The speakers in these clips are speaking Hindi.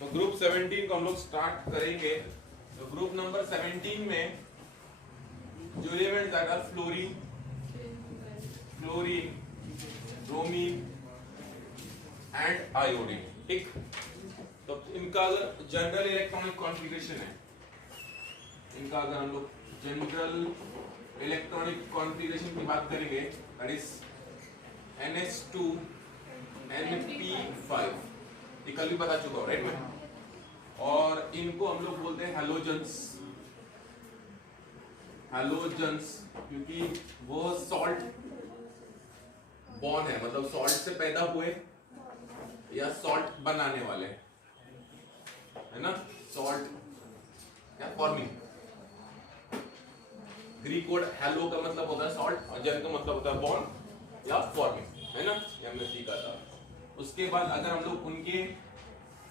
तो ग्रुप 17 को हम लोग स्टार्ट करेंगे। तो ग्रुप नंबर 17 में जो एलिमेंट्स आएगा फ्लोरीन, ब्रोमीन एंड आयोडीन। ठीक, तो इनका अगर जनरल इलेक्ट्रॉनिक कॉन्फ़िगरेशन है, इनका अगर हम लोग जनरल इलेक्ट्रॉनिक कॉन्फ़िगरेशन की बात करेंगे, दैट इज NH2 NP5, ये कल भी बता चुका हूं राइट मैं। और इनको हम लोग बोलते हैं हैलोजेंस, क्योंकि वो सॉल्ट बॉर्न है, मतलब सॉल्ट से पैदा हुए या सॉल्ट बनाने वाले है ना। सॉल्ट या फॉर्मिंग, ग्रीक वर्ड हेलो का मतलब होता है सॉल्ट और जन का मतलब होता है बॉर्न या फॉर्मिंग, है ना, ये हमने सीखा था। उसके बाद अगर हम लोग उनके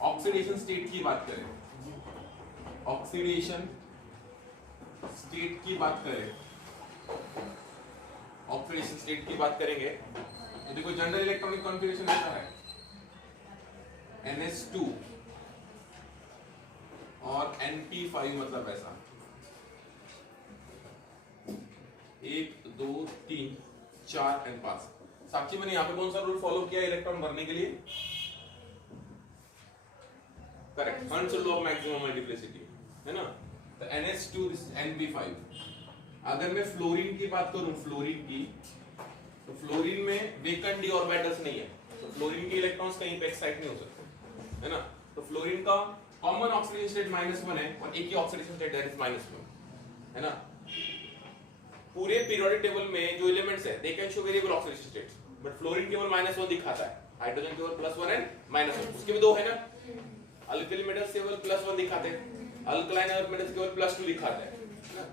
ऑक्सीडेशन स्टेट की बात करें, ऑक्सीडेशन स्टेट की बात करें, ऑक्सीडेशन स्टेट की बात करेंगे तो देखो जनरल इलेक्ट्रॉनिक कॉन्फ़िगरेशन ऐसा है, NH2 और NP5, मतलब ऐसा 1 2 3 4 एंड 5। साक्षी मैंने यहाँ पे कौन सा रूल फॉलो किया इलेक्ट्रॉन भरने के लिए? Correct, hertz law of maximum multiplicity, है ना। तो NH2 NP5। अगर मैं फ्लोरीन की बात करूं, फ्लोरीन की, तो फ्लोरीन में वेकेंट डी ऑर्बिटल्स नहीं है, तो फ्लोरीन के इलेक्ट्रॉन्स कहीं पे एक्साइट नहीं हो सकते, है ना। तो फ्लोरीन का कॉमन ऑक्सीडेशन स्टेट -1 है और एक ही ऑक्सीडेशन स्टेट दैट इज -1, है ना। पूरे पीरियोडिक टेबल में जो एलिमेंट्स है they can show variable oxidation states, but fluorine केवल -1 दिखाता है, हाइड्रोजन केवल +1 एंड -1, उसके भी दो है ना। अल्किल मेटल्स केवल +1 दिखाते हैं, अल्कलाइन अर्थ मेटल्स केवल +2 दिखाते हैं,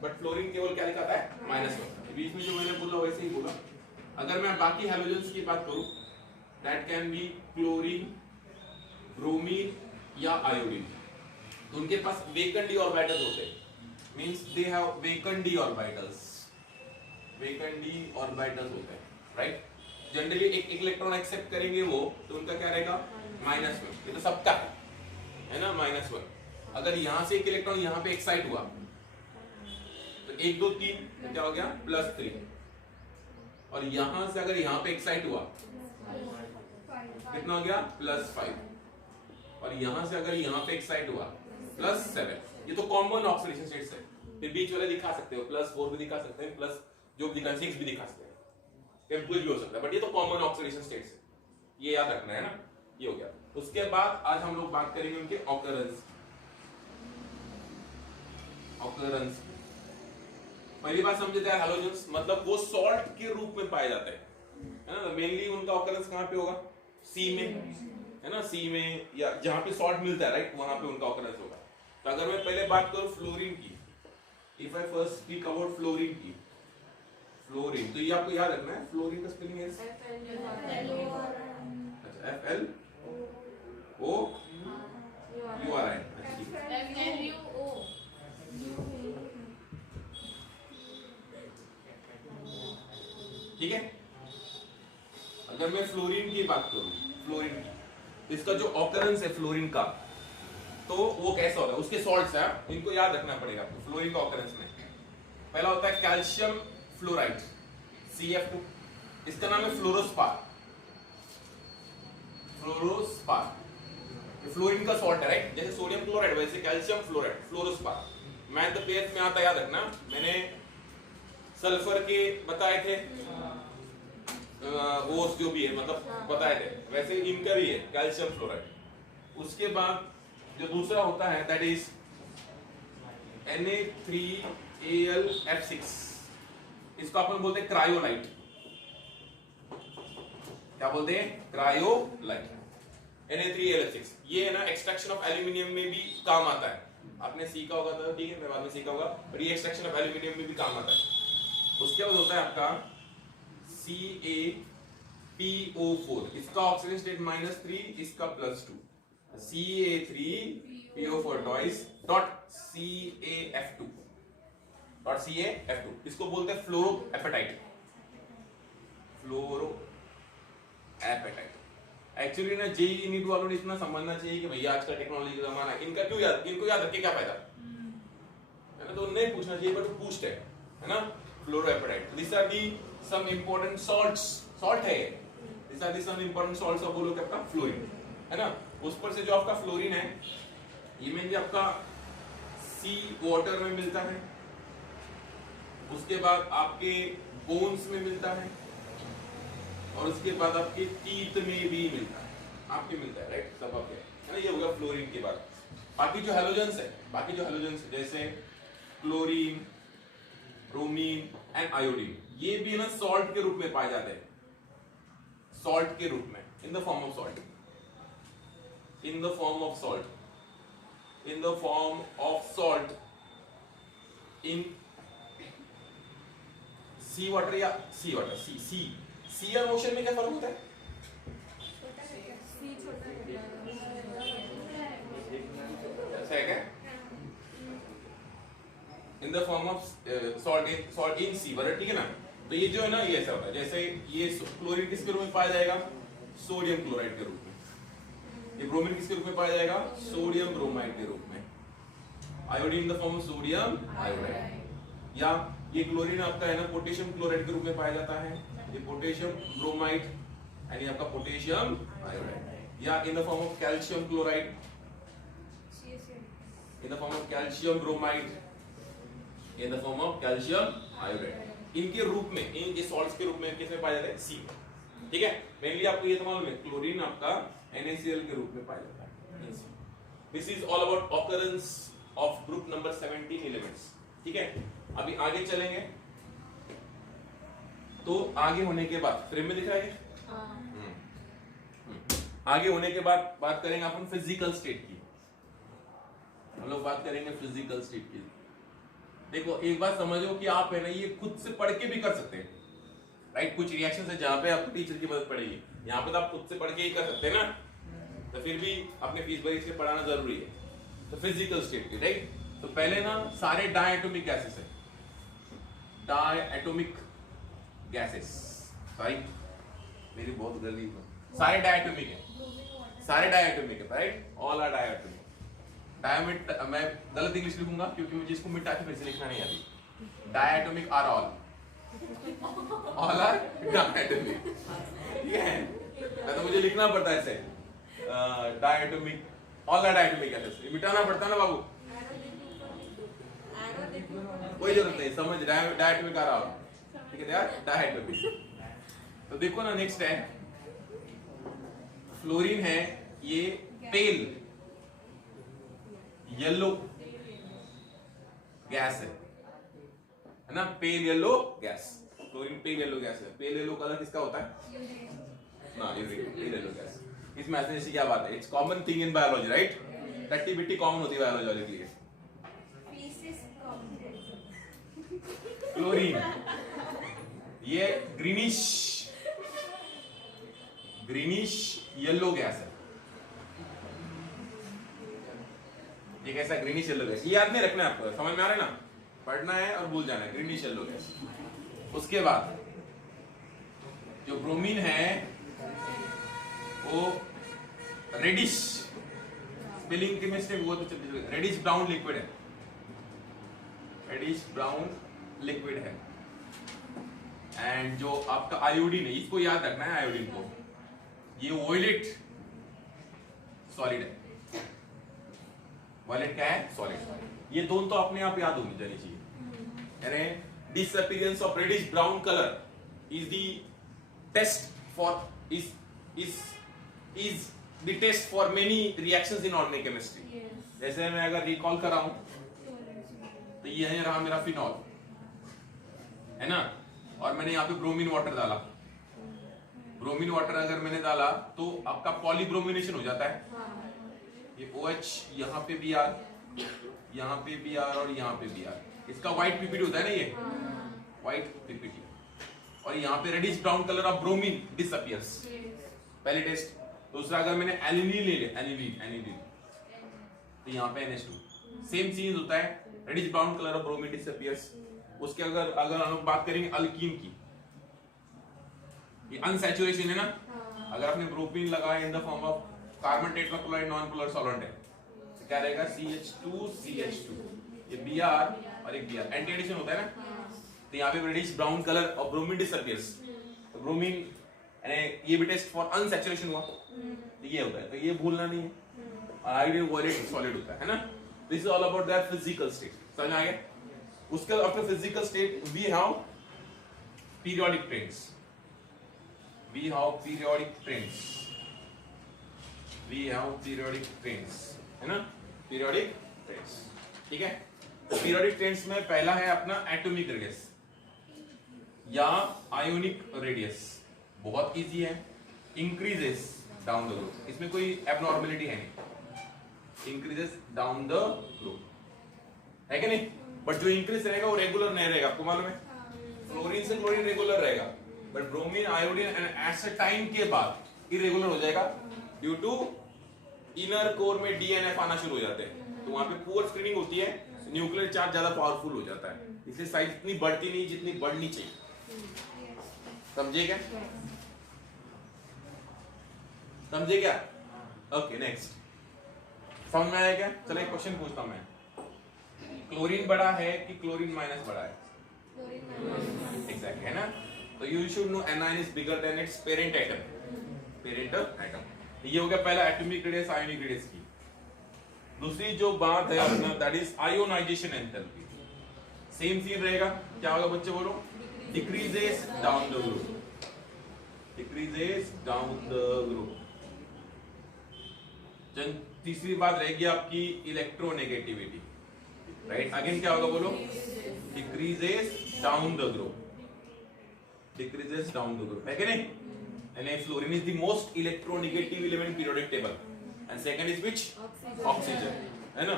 बट फ्लोरीन केवल क्या दिखाता है? -1। बीच में जो मैंने बोला वैसे ही बोला। अगर मैं बाकी हैलोजेंस की बात करूं, that can be chlorine, bromine या आयोडीन, तो उनके पास वेकेंट डी ऑर्बिटल्स होते हैं, means they have vacant D orbitals, होते हैं, राइट। जनरली एक इलेक्ट्रॉन एक्सेप्ट करेंगे वो, तो उनका क्या रहेगा? -1। ये तो सबका है ना, -1। अगर यहां से एक इलेक्ट्रॉन यहां पे एक्साइट हुआ तो 1 2 3 तो क्या हो गया? +3। और यहां से अगर यहां पे एक्साइट हुआ कितना हो गया? +5। और यहां से अगर यहां पे एक्साइट हुआ +7। ये तो कॉमन ऑक्सीडेशन स्टेट्स है। फिर बीच वाले दिखा सकते हो, +4 भी दिखा सकते हैं, प्लस जो भी दिखा 6 भी दिखा सकते हैं, कुछ भी हो सकता है, बट ये तो कॉमन ऑक्सीडेशन स्टेट्स है, ये याद रखना है ना। ये हो गया। उसके बाद आज हम लोग बात करेंगे उनके ऑकरेंस। पहली बात समझे थे हैलोजेंस, मतलब वो सॉल्ट के रूप में पाए जाते हैं, है ना। मेनली उनका ऑकरेंस कहां पे होगा? सी में, है ना, सी में या जहां पे सॉल्ट मिलता है, राइट, वहां पे उनका ऑकरेंस होगा। तो अगर मैं पहले बात करूं फ्लोरीन की, if I first speak about fluorine की, फ्लोरीन, तो ये आपको याद रखना है, फ्लोरीन का स्पेलिंग है FLORIN। ठीक है। अगर मैं फ्लोरीन की बात करूं, फ्लोरीन की, इसका जो ऑकरेंस है फ्लोरीन का, तो वो कैसा होता है? उसके सॉल्ट्स हैं, इनको याद रखना पड़ेगा आपको। फ्लोरीन का ऑकरेंस में पहला होता है कैल्शियम फ्लोराइड, CF2, इसका नाम है फ्लोरोस्पार। फ्लोरीन का सॉल्ट है, राइट, जैसे सोडियम क्लोराइड वैसे calcium fluoride, fluorospar. Match the pairs में आता, याद रखना। मैंने सल्फर के बताए थे, वो जो भी है मतलब बताए थे, वैसे इनका भी है कैल्शियम फ्लोराइड। उसके बाद जो दूसरा होता है दैट इज Na3Al(F6), इसको अपन बोलते हैं क्रायोलाइट। क्या बोलते हैं? Cryolite, Na3Al(F6। ये है ना एक्सट्रैक्शन ऑफ एल्यूमिनियम में भी काम आता है, आपने सीखा होगा तो ठीक है, मैं बाद में सीखा होगा, पर ये एक्सट्रैक्शन ऑफ एल्यूमिनियम में भी काम आता है। उसके बाद होता है आपका CaPO4, इसका ऑक्सीजन स्टेट -3, इसका +2, Ca3PO4 twice .CaF2, इसको बोलते हैं फ्लोरोएपेटाइट, एक्चुअली ना जेईई नीट वालों ने इतना समझना चाहिए कि भैया आज का टेक्नोलॉजी का जमाना है, इनको याद रख के क्या फायदा है ना, तो नहीं पूछना चाहिए बट पूछते है ना। Fluoroapatite, this are the some important salts, salt है, this are the some important salts of बोलो आपका फ्लोरीन है ना। उस पर से जो आपका फ्लोरीन है ये मेनली आपका सी वाटर में मिलता है, उसके बाद आपके बोन्स में मिलता है, और उसके बाद आपके टीथ में भी मिलता है, आपके मिलता है राइट, सब आपके है ना। ये हो गया फ्लोरीन के बाद। बाकी जो हैलोजेंस है जैसे क्लोरीन, ब्रोमीन एंड आयोडीन, ये भी ना सॉल्ट के रूप में पाए जाते हैं, सॉल्ट के रूप में, in the form of salt, in the form of salt, in the form of salt in sea water या सी वाटर, सी और ओशन में क्या फर्क होता है? ऐसा है क्या? In the form of salt in sea water, ठीक है ना। तो ये जो है ना ये ऐसा होता है, जैसे ये क्लोरीन किसके रूप में पाया जाएगा? सोडियम क्लोराइड के रूप में। ये ब्रोमीन किसके रूप में पाया जाएगा? सोडियम ब्रोमाइड के रूप में। Iodine in the form of sodium iodide. या ये क्लोरीन आपका है ना पोटेशियम क्लोराइड के रूप में पाया जाता है, ये पोटेशियम ब्रोमाइड एंड ये आपका पोटेशियम आयोडाइड। या इन the form of calcium chloride, in the form of calcium bromide, in the form of calcium iodide. इनके रूप में, इनके सॉल्ट्स के रूप में किसमें पाया जाता है? सी, ठीक है। मेनली आपको ये तो मालूम है क्लोरीन आपका NaCl के रूप में पाया जाता है। This is all about occurrence of group number 17 elements, ठीक है। अभी आगे चलेंगे तो आगे होने के बाद फ्रेम में दिख रहा है, आगे होने के बाद बात करेंगे अपन फिजिकल स्टेट की, हम लोग बात करेंगे फिजिकल स्टेट की। देखो एक बात समझो कि आप है ना ये खुद से पढ़ के भी कर सकते हैं, राइट। कुछ रिएक्शन है जहां पे आपको टीचर की मदद पड़ेगी, यहाँ पे तो आप खुद से पढ़ के ही कर सकते हैं ना, तो फिर भी अपने फीस भरी इसलिए पढ़ाना जरूरी है। तो फिजिकल स्टेट की, राइट। तो पहले ना सारे डायटोमिक गैसेस है, डायटोमिक गैसेस, सॉरी मेरी बहुत गलती है, सारे डायटोमिक है, सारे डायटोमिक है, राइट। All are diatomic. डायमिट मैं गलत इंग्लिश लिखूंगा क्योंकि मुझे इसको मिटा के फिर से लिखना नहीं आती। Diatomic are all are diatomic, ठीक है। मैं तो मुझे लिखना पड़ता है ऐसे, diatomic, all are diatomic gases, मिटाना पड़ता है ना बाबू, कोई जरूरत नहीं, समझ डायटोमिक आ रहा हो, ठीक है यार, डायटोमिक। तो देखो ना नेक्स्ट है फ्लोरीन है, ये पेल येलो गैस है ना, pale yellow gas, chlorine pale yellow gas है। पेल येलो कलर किसका होता है? ना यूरिन, पेल येलो गैस। इसमें ऐसी क्या बात है, it's common thing in biology, right. टट्टी बिट्टी कॉमन होती है बायोलॉजी के लिए। क्लोरीन ये ग्रीनिश येलो गैस है, ये कैसा ग्रीनिश येलो गैस, ये याद नहीं रखना है आपको, समझ में आ रहा है ना, पढ़ना है और भूल जाना है, ग्रीनिश येलो गैस। उसके बाद जो ब्रोमीन है वो रेडिश, स्पेलिंग केमिस्ट्री वो तो रेडिश ब्राउन लिक्विड है, रेडिश ब्राउन लिक्विड है। एंड जो आपका आयोडीन है, इसको याद रखना है, आयोडीन को, ये वॉयलेट सॉलिड है। वॉयलेट क्या है? सॉलिड। ये दोनों तो अपने आप याद होनी जानी चाहिए। यानी disappearance of reddish brown colour is the test for is the test for many reactions in organic chemistry. जैसे मैं अगर रिकॉल कर रहा हूं तो ये है रहा मेरा फिनॉल, है ना, और मैंने यहाँ पे ब्रोमीन वाटर डाला। ब्रोमीन वाटर अगर मैंने डाला तो आपका पॉलीब्रोमिनेशन हो जाता है। ये OH यहाँ पे भी आर, यहाँ पे भी आर और यहाँ पे भी आर, इसका व्हाइट पीपीटी होता है ना, ये व्हाइट पीपीटी। और यहाँ पे reddish brown colour of bromine disappears, पहले टेस्ट। दूसरा अगर मैंने एलिनीन ले लिया, एनिलीन, तो यहाँ पे NH2, सेम चीज होता है, reddish brown colour of bromine disappears. उसके अगर हम बात करेंगे अल्कीन की, ये अनसैचुरेशन है ना, अगर आपने प्रोपीन लगाया इन the form of carbon tetrachloride non polar solvent है तो क्या रहेगा CH2CH2, ये Br और एक Br, एंटी एडिशन होता है ना, तो यहाँ पे रेडिश ब्राउन कलर और ब्रोमीन डिसअपियर्स, तो ब्रोमीन यानी ये भी टेस्ट फॉर अनसैचुरेशन हुआ, तो ये होता है, तो ये भूलना नहीं है। और आयोडीन वॉयलेट सॉलिड होता है ना। This is all about their physical state, समझ आ गया। उसके after physical state we have periodic trends, we have periodic trends, है ना, periodic trends, ठीक है। periodic trends में पहला है अपना एटॉमिक रेडियस या आयोनिक रेडियस, बहुत इजी है, इंक्रीजेस डाउन द ग्रुप, इसमें कोई एबनॉर्मेलिटी है नहीं, इंक्रीजेस डाउन द ग्रुप है कि नहीं। बट जो इंक्रीज रहेगा वो रेगुलर नहीं रहेगा, आपको मालूम है, फ्लोरीन से क्लोरीन रेगुलर रहेगा, but bromine iodine and astatine के बाद इरेगुलर हो जाएगा ड्यू टू इनर कोर में डीएनएफ आना शुरू हो जाते हैं, तो वहां पे पुअर स्क्रीनिंग होती है, न्यूक्लियर चार्ज ज्यादा पावरफुल हो जाता है, इसलिए साइज इतनी बढ़ती नहीं जितनी बढ़नी चाहिए। समझे क्या? समझे क्या? ओके नेक्स्ट, समझ में आया क्या? चलो एक क्वेश्चन पूछता हूं मैं, क्लोरीन बड़ा है कि क्लोरीन माइनस बड़ा है? एग्जैक्टली, है ना। तो you should know anion is bigger than its parent atom। ये हो गया पहला एटॉमिक रेडियस आयोनिक रेडियस की। दूसरी जो बात है अपना that is ionisation enthalpy, same scene रहेगा, क्या होगा बच्चे बोलो? Decreases down the group, decreases down the group. तीसरी बात रहेगी आपकी इलेक्ट्रोनेगेटिविटी, राइट, अगेन क्या होगा बोलो? Decreases down the group, decreases down the group, है कि नहीं? And fluorine is the most electronegative element in periodic table, and second is which? Oxygen, है ना।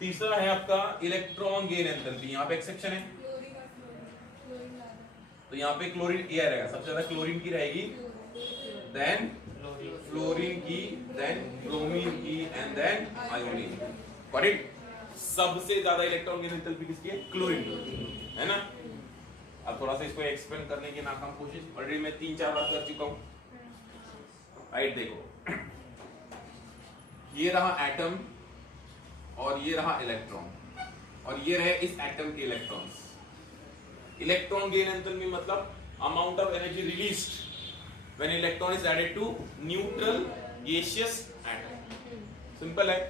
तीसरा है आपका इलेक्ट्रॉन गेन एंथैल्पी, यहाँ पे एक्सेप्शन है, तो यहाँ पे क्लोरीन ए रहेगा, सबसे ज्यादा क्लोरीन की रहेगी, देन फ्लोरीन की, देन ब्रोमीन की, एंड देन आयोडीन, करेक्ट। सबसे ज्यादा इलेक्ट्रॉन गेन एंथैल्पी किसकी है? क्लोरीन, है ना। अब थोड़ा सा इसको एक्सप्लेन करने की नाकाम कोशिश, ऑलरेडी मैं 3-4 बार कर चुका हूं। राइट, देखो ये रहा एटम और ये रहा इलेक्ट्रॉन, और ये रहे इस एटम के इलेक्ट्रॉन्स। इलेक्ट्रॉन गेन एंथैल्पी मतलब amount of energy released when electron is added to neutral gaseous atom. Simple है,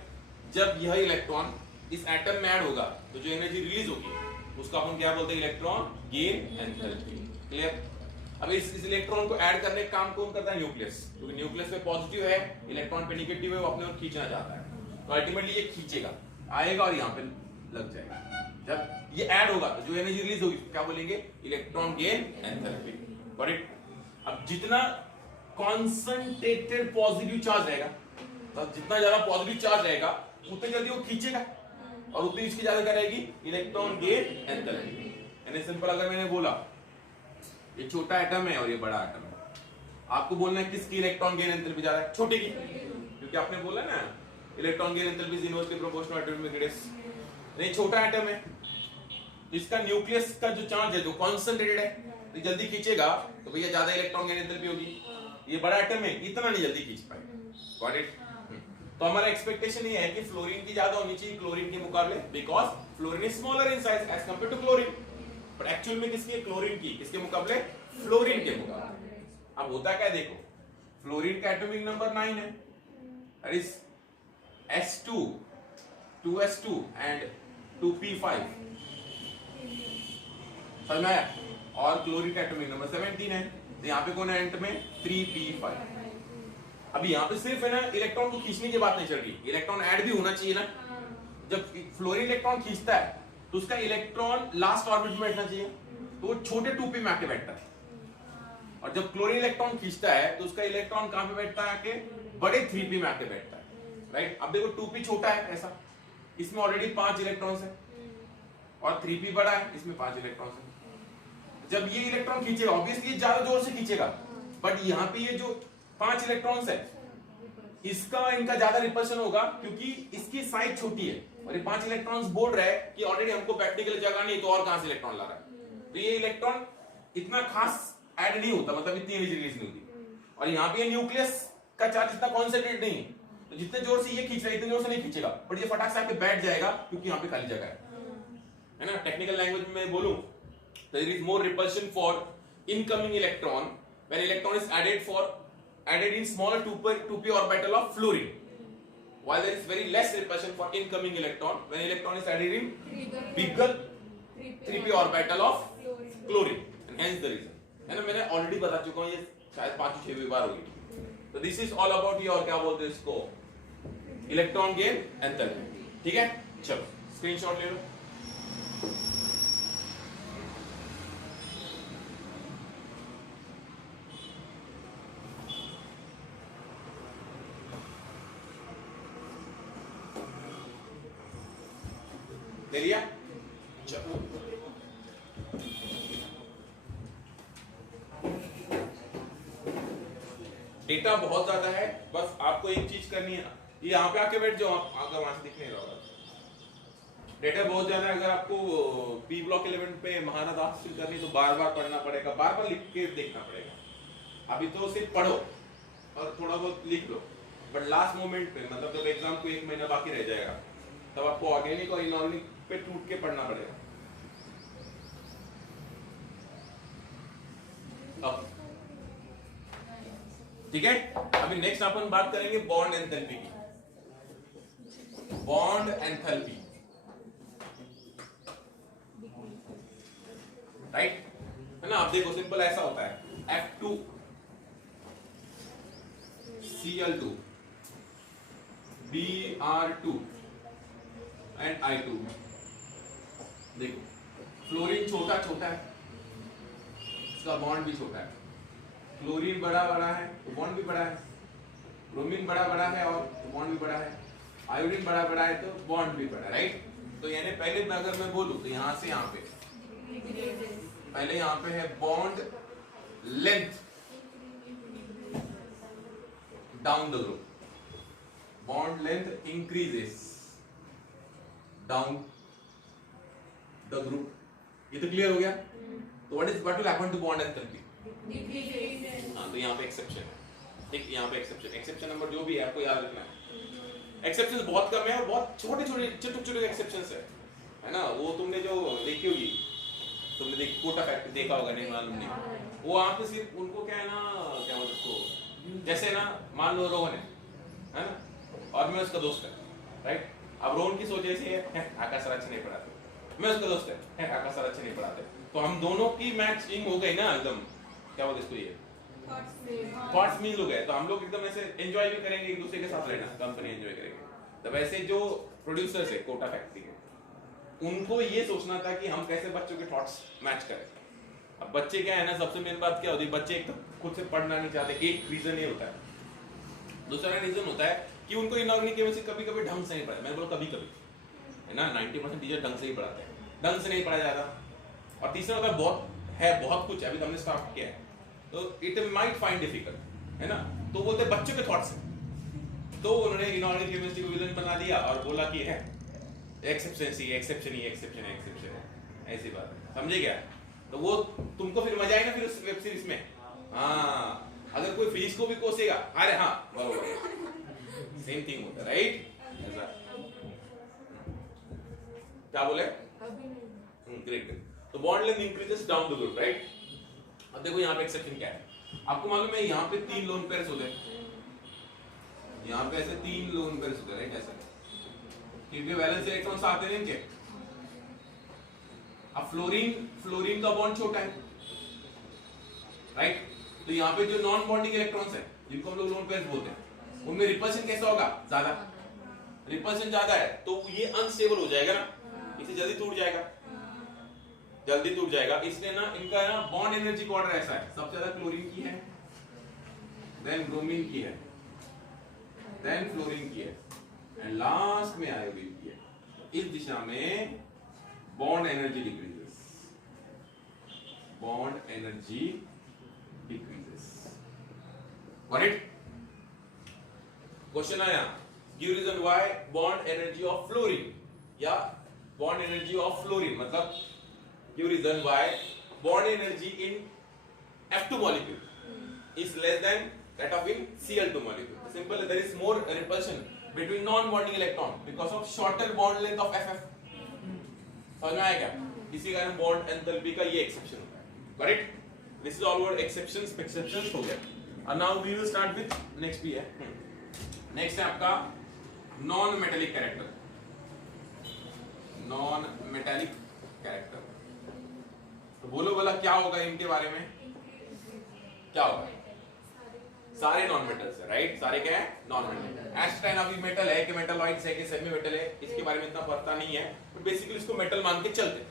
जब यह इलेक्ट्रॉन इस एटम में ऐड होगा तो जो एनर्जी रिलीज होगी उसको अपन क्या बोलते हैं? Electron gain enthalpy. क्लियर? अब इस इलेक्ट्रॉन को ऐड करने का काम कौन करता है? न्यूक्लियस, क्योंकि न्यूक्लियस पे पॉजिटिव है, इलेक्ट्रॉन पे नेगेटिव है, वो अपने ओर खींचना चाहता है, तो अल्टीमेटली ये खींचेगा, आएगा और यहाँ पे लग जाएगा। जब ये ऐड होगा तो जो एनर्जी रिलीज होगी क्या बोलेंगे? Electron gain enthalpy, correct. अब जितना कॉन्संट्रेटेड पॉजिटिव चार्ज रहेगा, तो जितना ज्यादा पॉजिटिव चार्ज रहेगा उतनी जल्दी वो खींचेगा, और उतनी इसकी ज्यादा क्या रहेगी? Electron gain enthalpy. यानी सिंपल अगर मैंने बोला ये छोटा एटम है और ये बड़ा एटम है, आपको बोलना है किसकी इलेक्ट्रॉन गेन एंथैल्पी ज्यादा है? छोटे की, क्योंकि आपने बोला ना electron gain enthalpy is inversely proportional to atomic radius. नहीं, छोटा एटम है, इसका न्यूक्लियस का जो चार्ज है जो कॉन्संट्रेटेड है, तो जल्दी खींचेगा, तो भैया ज्यादा इलेक्ट्रॉन गेन एंथैल्पी होगी। ये बड़ा एटम है, इतना नहीं जल्दी खींच पाएगा। Got it? तो हमारा एक्सपेक्टेशन ये है कि फ्लोरीन की ज्यादा होनी चाहिए क्लोरीन के मुकाबले, because fluorine is smaller in size as compare to chlorine. But actual में किसकी? क्लोरीन की। किसके मुकाबले? फ्लोरीन के मुकाबले। अब होता क्या, देखो फ्लोरीन का एटॉमिक नंबर 9 है, that is S2 2s2 and 2p5, समझ में आया? और क्लोरीन का एटॉमिक नंबर 17 है, तो यहाँ पे कौन है एंट में? 3p5। अभी यहाँ पे सिर्फ है ना इलेक्ट्रॉन को खींचने की बात नहीं चल रही, इलेक्ट्रॉन ऐड भी होना चाहिए ना। जब फ्लोरीन इलेक्ट्रॉन खींचता है तो उसका इलेक्ट्रॉन लास्ट ऑर्बिट में बैठना चाहिए, तो वो छोटे 2p में आके बैठता है, और जब क्लोरीन इलेक्ट्रॉन खींचता है तो उसका इलेक्ट्रॉन कहां पे बैठता है? आके बड़े 3p में आके बैठता है, राइट। अब देखो 2p छोटा है ऐसा, इसमें ऑलरेडी 5 इलेक्ट्रॉन्स है, और 3p बड़ा है, इसमें 5 इलेक्ट्रॉन्स है। जब ये इलेक्ट्रॉन खींचेगा ऑब्वियसली ये ज्यादा जोर से खींचेगा, बट यहाँ पे ये जो 5 इलेक्ट्रॉन्स है इसका इनका ज्यादा रिपल्शन होगा, क्योंकि इसकी साइज छोटी है, और ये 5 इलेक्ट्रॉन्स बोल रहा है कि ऑलरेडी हमको बैठने के लिए जगह नहीं, तो और कहां से इलेक्ट्रॉन ला रहा है? तो ये इलेक्ट्रॉन इतना खास ऐड नहीं होता, मतलब इतनी एनर्जी रिलीज नहीं होती, और यहाँ पे न्यूक्लियस का चार्ज इतना कॉन्सेंट्रेट नहीं है, तो जितने जोर से ये खींच रहा है इतने जोर से नहीं खींचेगा, बट ये फटाक से आके बैठ जाएगा क्योंकि यहाँ पे खाली जगह है ना। टेक्निकल लैंग्वेज में बोलूं तो there is more repulsion for incoming electron when electron is added in smaller 2p orbital of fluorine, while there is very less repulsion for incoming electron when electron is added in bigger 3p orbital of chlorine, and hence the reason है ना। मैंने ऑलरेडी बता चुका हूँ, ये शायद 5-6 बार होगी। तो this is all about your क्या बोलते हैं इसको, इलेक्ट्रॉन गेन एंथैल्पी। ठीक है, चलो स्क्रीनशॉट ले लो। ले लिया, चलो डेटा बहुत ज्यादा है, बस आपको एक चीज करनी है, ये यहाँ पे आके बैठ जाओ, अगर वहां से दिख नहीं रहा होगा। डेटा बहुत ज्यादा है, अगर आपको पी ब्लॉक एलिमेंट पे महारत हासिल करनी तो बार बार पढ़ना पड़ेगा, बार बार लिख के देखना पड़ेगा। अभी तो सिर्फ पढ़ो और थोड़ा बहुत लिख लो, बट लास्ट मोमेंट पे, मतलब जब एग्जाम को 1 महीना बाकी रह जाएगा, तब आपको ऑर्गेनिक और इनऑर्गेनिक पे टूट के पढ़ना पड़ेगा। अब ठीक है, अभी नेक्स्ट अपन बात करेंगे बॉन्ड एंथैल्पी की। बॉन्ड एंथैल्पी, राइट है ना। आप देखो सिंपल ऐसा होता है, F2 Cl2 Br2 and I2। देखो फ्लोरीन छोटा छोटा है, इसका बॉन्ड भी छोटा है, क्लोरीन बड़ा बड़ा है तो बॉन्ड भी बड़ा है, ब्रोमीन बड़ा बड़ा है और तो बॉन्ड भी बड़ा है, आयोडीन बड़ा बड़ा है तो बॉन्ड भी बड़ा है, राइट। तो यानी पहले अगर मैं बोलूं तो यहां से यहां पे, पहले यहां पे है bond length down the group, bond length increases down the group. ये तो क्लियर हो गया। तो what will happen to bond enthalpy? हाँ, तो यहाँ पे एक्सेप्शन है, ठीक, यहाँ पे एक्सेप्शन नंबर जो भी है आपको याद रखना है। एक्सेप्शंस बहुत कम है और बहुत छोटे छोटे एक्सेप्शंस है ना। वो तुमने जो देखी होगी, तुमने कोटा फैक्ट देखा होगा, नहीं मालूम नहीं, वो आप सिर्फ उनको क्या है ना, क्या बोलते उसको, जैसे ना मान लो रोहन है ना, और मैं उसका दोस्त है, राइट। अब रोहन की सोच ऐसी है, आकाश सर अच्छे नहीं पढ़ाते, मैं उसका दोस्त है, आकाश सर अच्छे नहीं पढ़ाते, तो हम दोनों की मैचिंग हो गई ना एकदम, क्या बोलते इसको, ये थॉट्स मिल हो गए, तो हम लोग एकदम ऐसे एंजॉय भी करेंगे एक दूसरे के साथ रहना, कंपनी एंजॉय करेंगे। तो वैसे जो प्रोड्यूसर्स है कोटा फैक्ट्री के, उनको ये सोचना था कि हम कैसे बच्चों के थॉट्स मैच करें। अब बच्चे क्या है ना, सबसे मेन बात क्या होती है, बच्चे एक तो खुद से पढ़ना नहीं चाहते, एक रीजन ये होता है। दूसरा रीजन होता है कि उनको इनऑर्गेनिक केमिस्ट्री कभी कभी ढंग से नहीं पढ़ा, मैं बोलूं कभी कभी है ना, 90% टीचर ढंग से ही पढ़ाते हैं, ढंग से नहीं पढ़ाया जाता। और तीसरा होता है बहुत कुछ अभी तो हमने स्टार्ट किया है, तो इट माइट फाइंड डिफिकल्ट है ना, तो बोलते बच्चों के थॉट्स हैं, तो उन्होंने इनऑर्गेनिक केमिस्ट्री को विलन बना दिया और बोला कि है एक्सेप्शन है, ऐसी बात समझे क्या। तो वो तुमको फिर मजा आएगा फिर उस वेब सीरीज में। हाँ, अगर कोई फिजिक्स को भी कोसेगा, अरे हाँ बरोबर, सेम थिंग होता है, राइट। ऐसा क्या बोले, ग्रेट। तो bond length increases down the group, right. अब देखो यहाँ पे एक्सेप्शन क्या है, आपको मालूम है यहाँ पे 3 लोन पेयर्स होते हैं, यहाँ पे ऐसे 3 लोन पेयर्स होते हैं, राइट, ऐसा क्योंकि वैलेंस इलेक्ट्रॉन्स आते हैं इनके। अब फ्लोरीन का बॉन्ड छोटा है, राइट, तो यहाँ पे जो नॉन बॉन्डिंग इलेक्ट्रॉन्स है जिनको हम लोग लोन पेयर्स बोलते हैं, उनमें रिपल्शन कैसा होगा, ज्यादा, रिपल्शन ज्यादा है तो ये अनस्टेबल हो जाएगा ना, इसे जल्दी टूट जाएगा, इसलिए ना इनका ना बॉन्ड एनर्जी का ऑर्डर ऐसा है, सबसे ज्यादा क्लोरीन की है, देन ब्रोमीन की है, देन फ्लोरीन की है, एंड लास्ट में आयोडीन की है। इस दिशा में bond energy decreases, got it. Question आया, give reason why bond energy of fluorine, या बॉन्ड एनर्जी ऑफ फ्लोरीन मतलब give reason why bond energy in F2 molecule is less than that of in Cl2 molecule. Simple, there is more repulsion between non-bonding electron because of shorter bond length of FF. समझ में आया क्या? इसी कारण बॉन्ड एंथैल्पी का ये एक्सेप्शन होता है. Correct? This is all about exceptions हो गया. And now we will start with next भी है. नेक्स्ट है आपका non metallic character. Non metallic character. तो बोलो बोला क्या होगा इनके बारे में? क्या होगा? सारे नॉन मेटल्स है, राइट? सारे क्या है? Non metal. एस्टाइन अभी मेटल है कि मेटालॉइड्स है कि सेमी मेटल है, इसके बारे में इतना पता नहीं है, तो बेसिकली इसको मेटल मान के चलते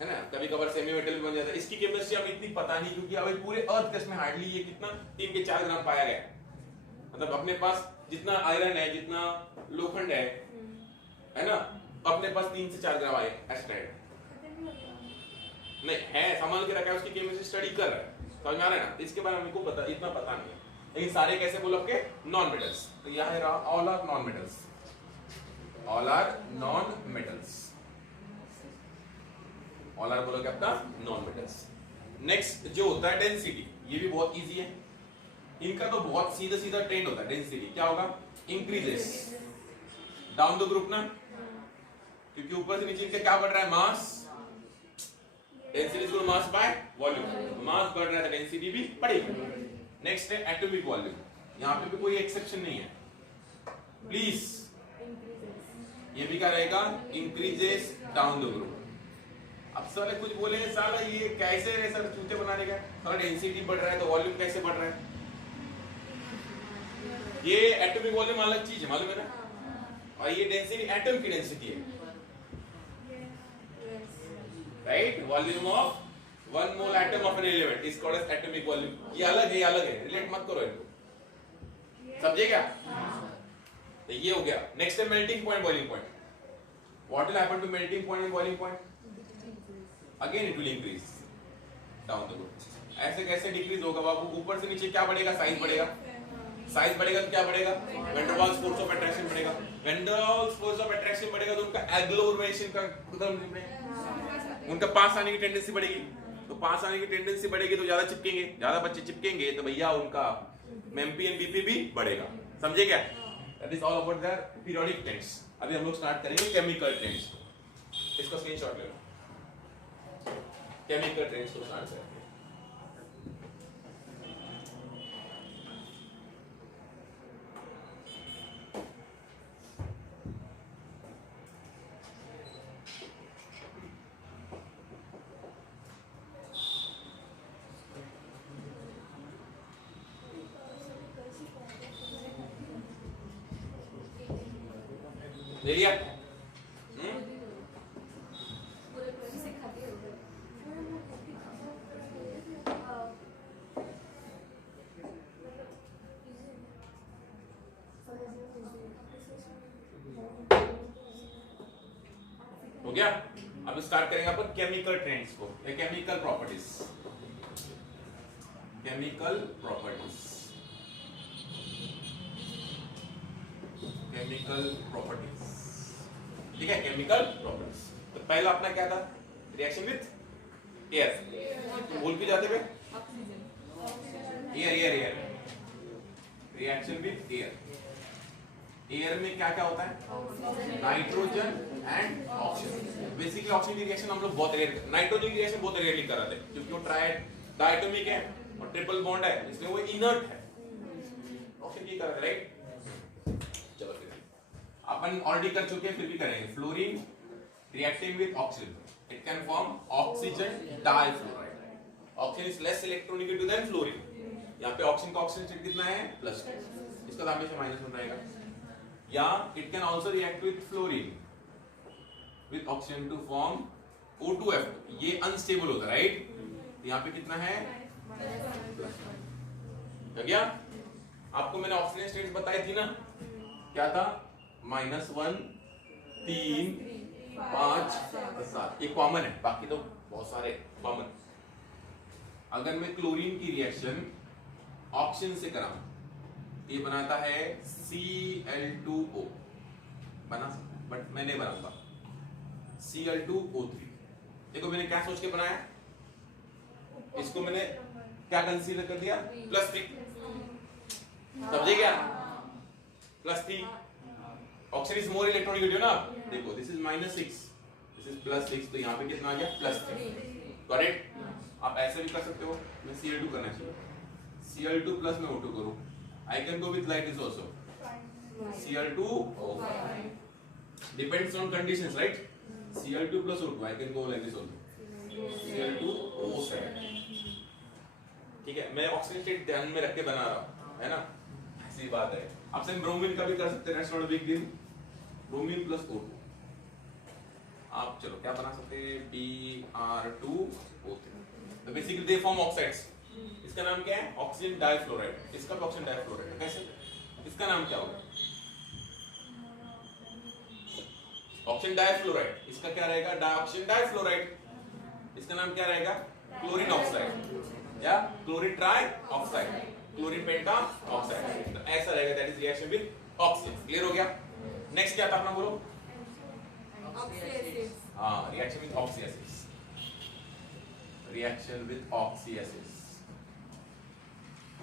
है ना. कभी कभार सेमी मेटल भी बन जाता है. इसकी केमिस्ट्री अभी इतनी पता नहीं, क्योंकि अभी पूरे अर्थ क्रस्ट में हार्डली ये कितना 3 के 4 ग्राम पाया गया. मतलब अपने पास जितना आयरन है, जितना लोखंड है ना, अपने पास 3 से 4 ग्राम आए एस्टाइन नहीं है, संभाल के रखा है, उसकी केमिस्ट्री स्टडी कर रहा है. समझ में आ रहा है ना? इसके बारे में हमको पता इतना पता नहीं है. लेकिन सारे कैसे बोलो आपके नॉन मेटल्स. तो यहाँ है all are non metals. All are non metals. All are बोलो क्या आपका नॉन मेटल्स. नेक्स्ट जो होता है डेंसिटी, ये भी बहुत इजी है. इनका तो बहुत सीधा सीधा ट्रेंड होता है. डेंसिटी क्या होगा? इंक्रीजेस डाउन द ग्रुप ना, क्योंकि ऊपर से नीचे इनका क्या बढ़ रहा है? Mass. Density is mass by volume. Mass बढ़ रहा है तो डेंसिटी भी बढ़ेगी. नेक्स्ट है एटॉमिक वॉल्यूम. यहाँ पे भी कोई एक्सेप्शन नहीं है. प्लीज ये भी क्या रहेगा? Increases down the group. अब साले कुछ बोले साला ये कैसे है सर, चूते बनाने का. साला डेंसिटी बढ़ रहा है तो वॉल्यूम कैसे बढ़ रहा है? ये एटॉमिक वॉल्यूम अलग चीज है, मालूम है ना? और ये डेंसिटी एटम की डेंसिटी है, right? Volume of 1 mole atom of an element is called as atomic volume. ये अलग है, ये अलग है, रिलेट मत करो इनको. समझे क्या? तो ये हो गया. नेक्स्ट है melting point, boiling point. What will happen to melting point and boiling point? Again it will increase down the group. ऐसे कैसे डिक्रीज होगा बाबू? ऊपर से नीचे क्या बढ़ेगा? साइज बढ़ेगा. साइज बढ़ेगा तो क्या बढ़ेगा? Van der Waals force of attraction बढ़ेगा. Van der Waals force of attraction बढ़ेगा तो उनका एग्लोमरेशन का उनका पास आने की टेंडेंसी बढ़ेगी. तो पास आने की टेंडेंसी बढ़ेगी तो ज्यादा चिपकेंगे. ज्यादा बच्चे चिपकेंगे तो भैया उनका एमपी एंड बीपी भी बढ़ेगा. समझे क्या? That is all about there periodic trends. अभी हम लोग स्टार्ट करेंगे केमिकल ट्रेंड्स. इसका स्क्रीनशॉट ले लो. केमिकल ट्रेंड्स को स्टार्ट करेंगे. ले लिया? हो गया? अब स्टार्ट करेंगे अपन केमिकल ट्रेंड्स को, chemical properties. Chemical properties, chemical properties. ठीक है, केमिकल प्रॉपर्टीज. तो पहला अपना क्या था? Reaction with air. बोल के जाते हुए air air air. Reaction with air. Air में क्या क्या होता है? Nitrogen and oxygen. Basically oxygen की रिएक्शन हम लोग बहुत रेयर, नाइट्रोजन की रिएक्शन बहुत रेयरली कराते हैं, क्योंकि वो डायटोमिक है और ट्रिपल बॉन्ड है, इसलिए वो इनर्ट है. ऑक्सीजन की कराते, राइट? चलो फिर अपन ऑलरेडी कर चुके हैं, फिर भी करेंगे. Fluorine reacting with oxygen, it can form oxygen difluoride. Oxygen is less electronegative than fluorine. यहाँ पे ऑक्सीजन का ऑक्सीजन स्टेट कितना है? +2. इसका तो हमेशा -1 रहेगा. या it can also react with fluorine with oxygen to form O2F2. ये अनस्टेबल होता है, राइट? यहाँ पे कितना है? क्या? आपको मैंने ऑक्सीजन स्टेट्स बताई थी ना, क्या था? -1, 3, 5, 7. ये कॉमन है, बाकी तो बहुत सारे कॉमन. अगर मैं क्लोरीन की रिएक्शन ऑक्सीजन से कराऊं, ये बनाता है Cl2O. बना सकता, बट मैं नहीं बनाऊंगा. Cl2O3. देखो मैंने क्या सोच के बनाया, इसको मैंने क्या कंसीडर कर दिया? +3. समझे क्या? +3 ऑक्सीजन इज मोर इलेक्ट्रोनेगेटिव ना। देखो दिस इज -6 दिस इज +6 तो यहाँ पे कितना आ गया +3 करेक्ट। आप ऐसे भी कर सकते हो, मैं Cl2 करना चाहिए Cl2 प्लस में O2 करूं I can go with like this also Cl2 depends on conditions right Cl2 plus O2 I can go like this also Cl2 O7 ठीक है। मैं ऑक्सीजन स्टेट ध्यान में रख के बना रहा हूं है ना, ऐसी बात है। आप सेम ब्रोमीन का भी कर सकते हैं, not big deal. Bromine plus O2 आप चलो क्या बना सकते हैं Br2O3 तो बेसिकली दे फॉर्म ऑक्साइड्स। इसका नाम क्या है ऑक्सीजन डाइफ्लोराइड, इसका भी ऑक्सीजन डाइफ्लोराइड। कैसे? इसका नाम क्या होगा ऑक्सीजन डाइफ्लोराइड, इसका क्या रहेगा डाइऑक्सीजन डाइफ्लोराइड। इसका नाम क्या रहेगा क्लोरीन ऑक्साइड या chlorine trioxide, chlorine pentoxide. तो ऐसा रहेगा, that is reaction with oxygen. Clear हो गया? नेक्स्ट क्या था अपना बोलो? हाँ, reaction with oxyacids. Reaction with oxyacids,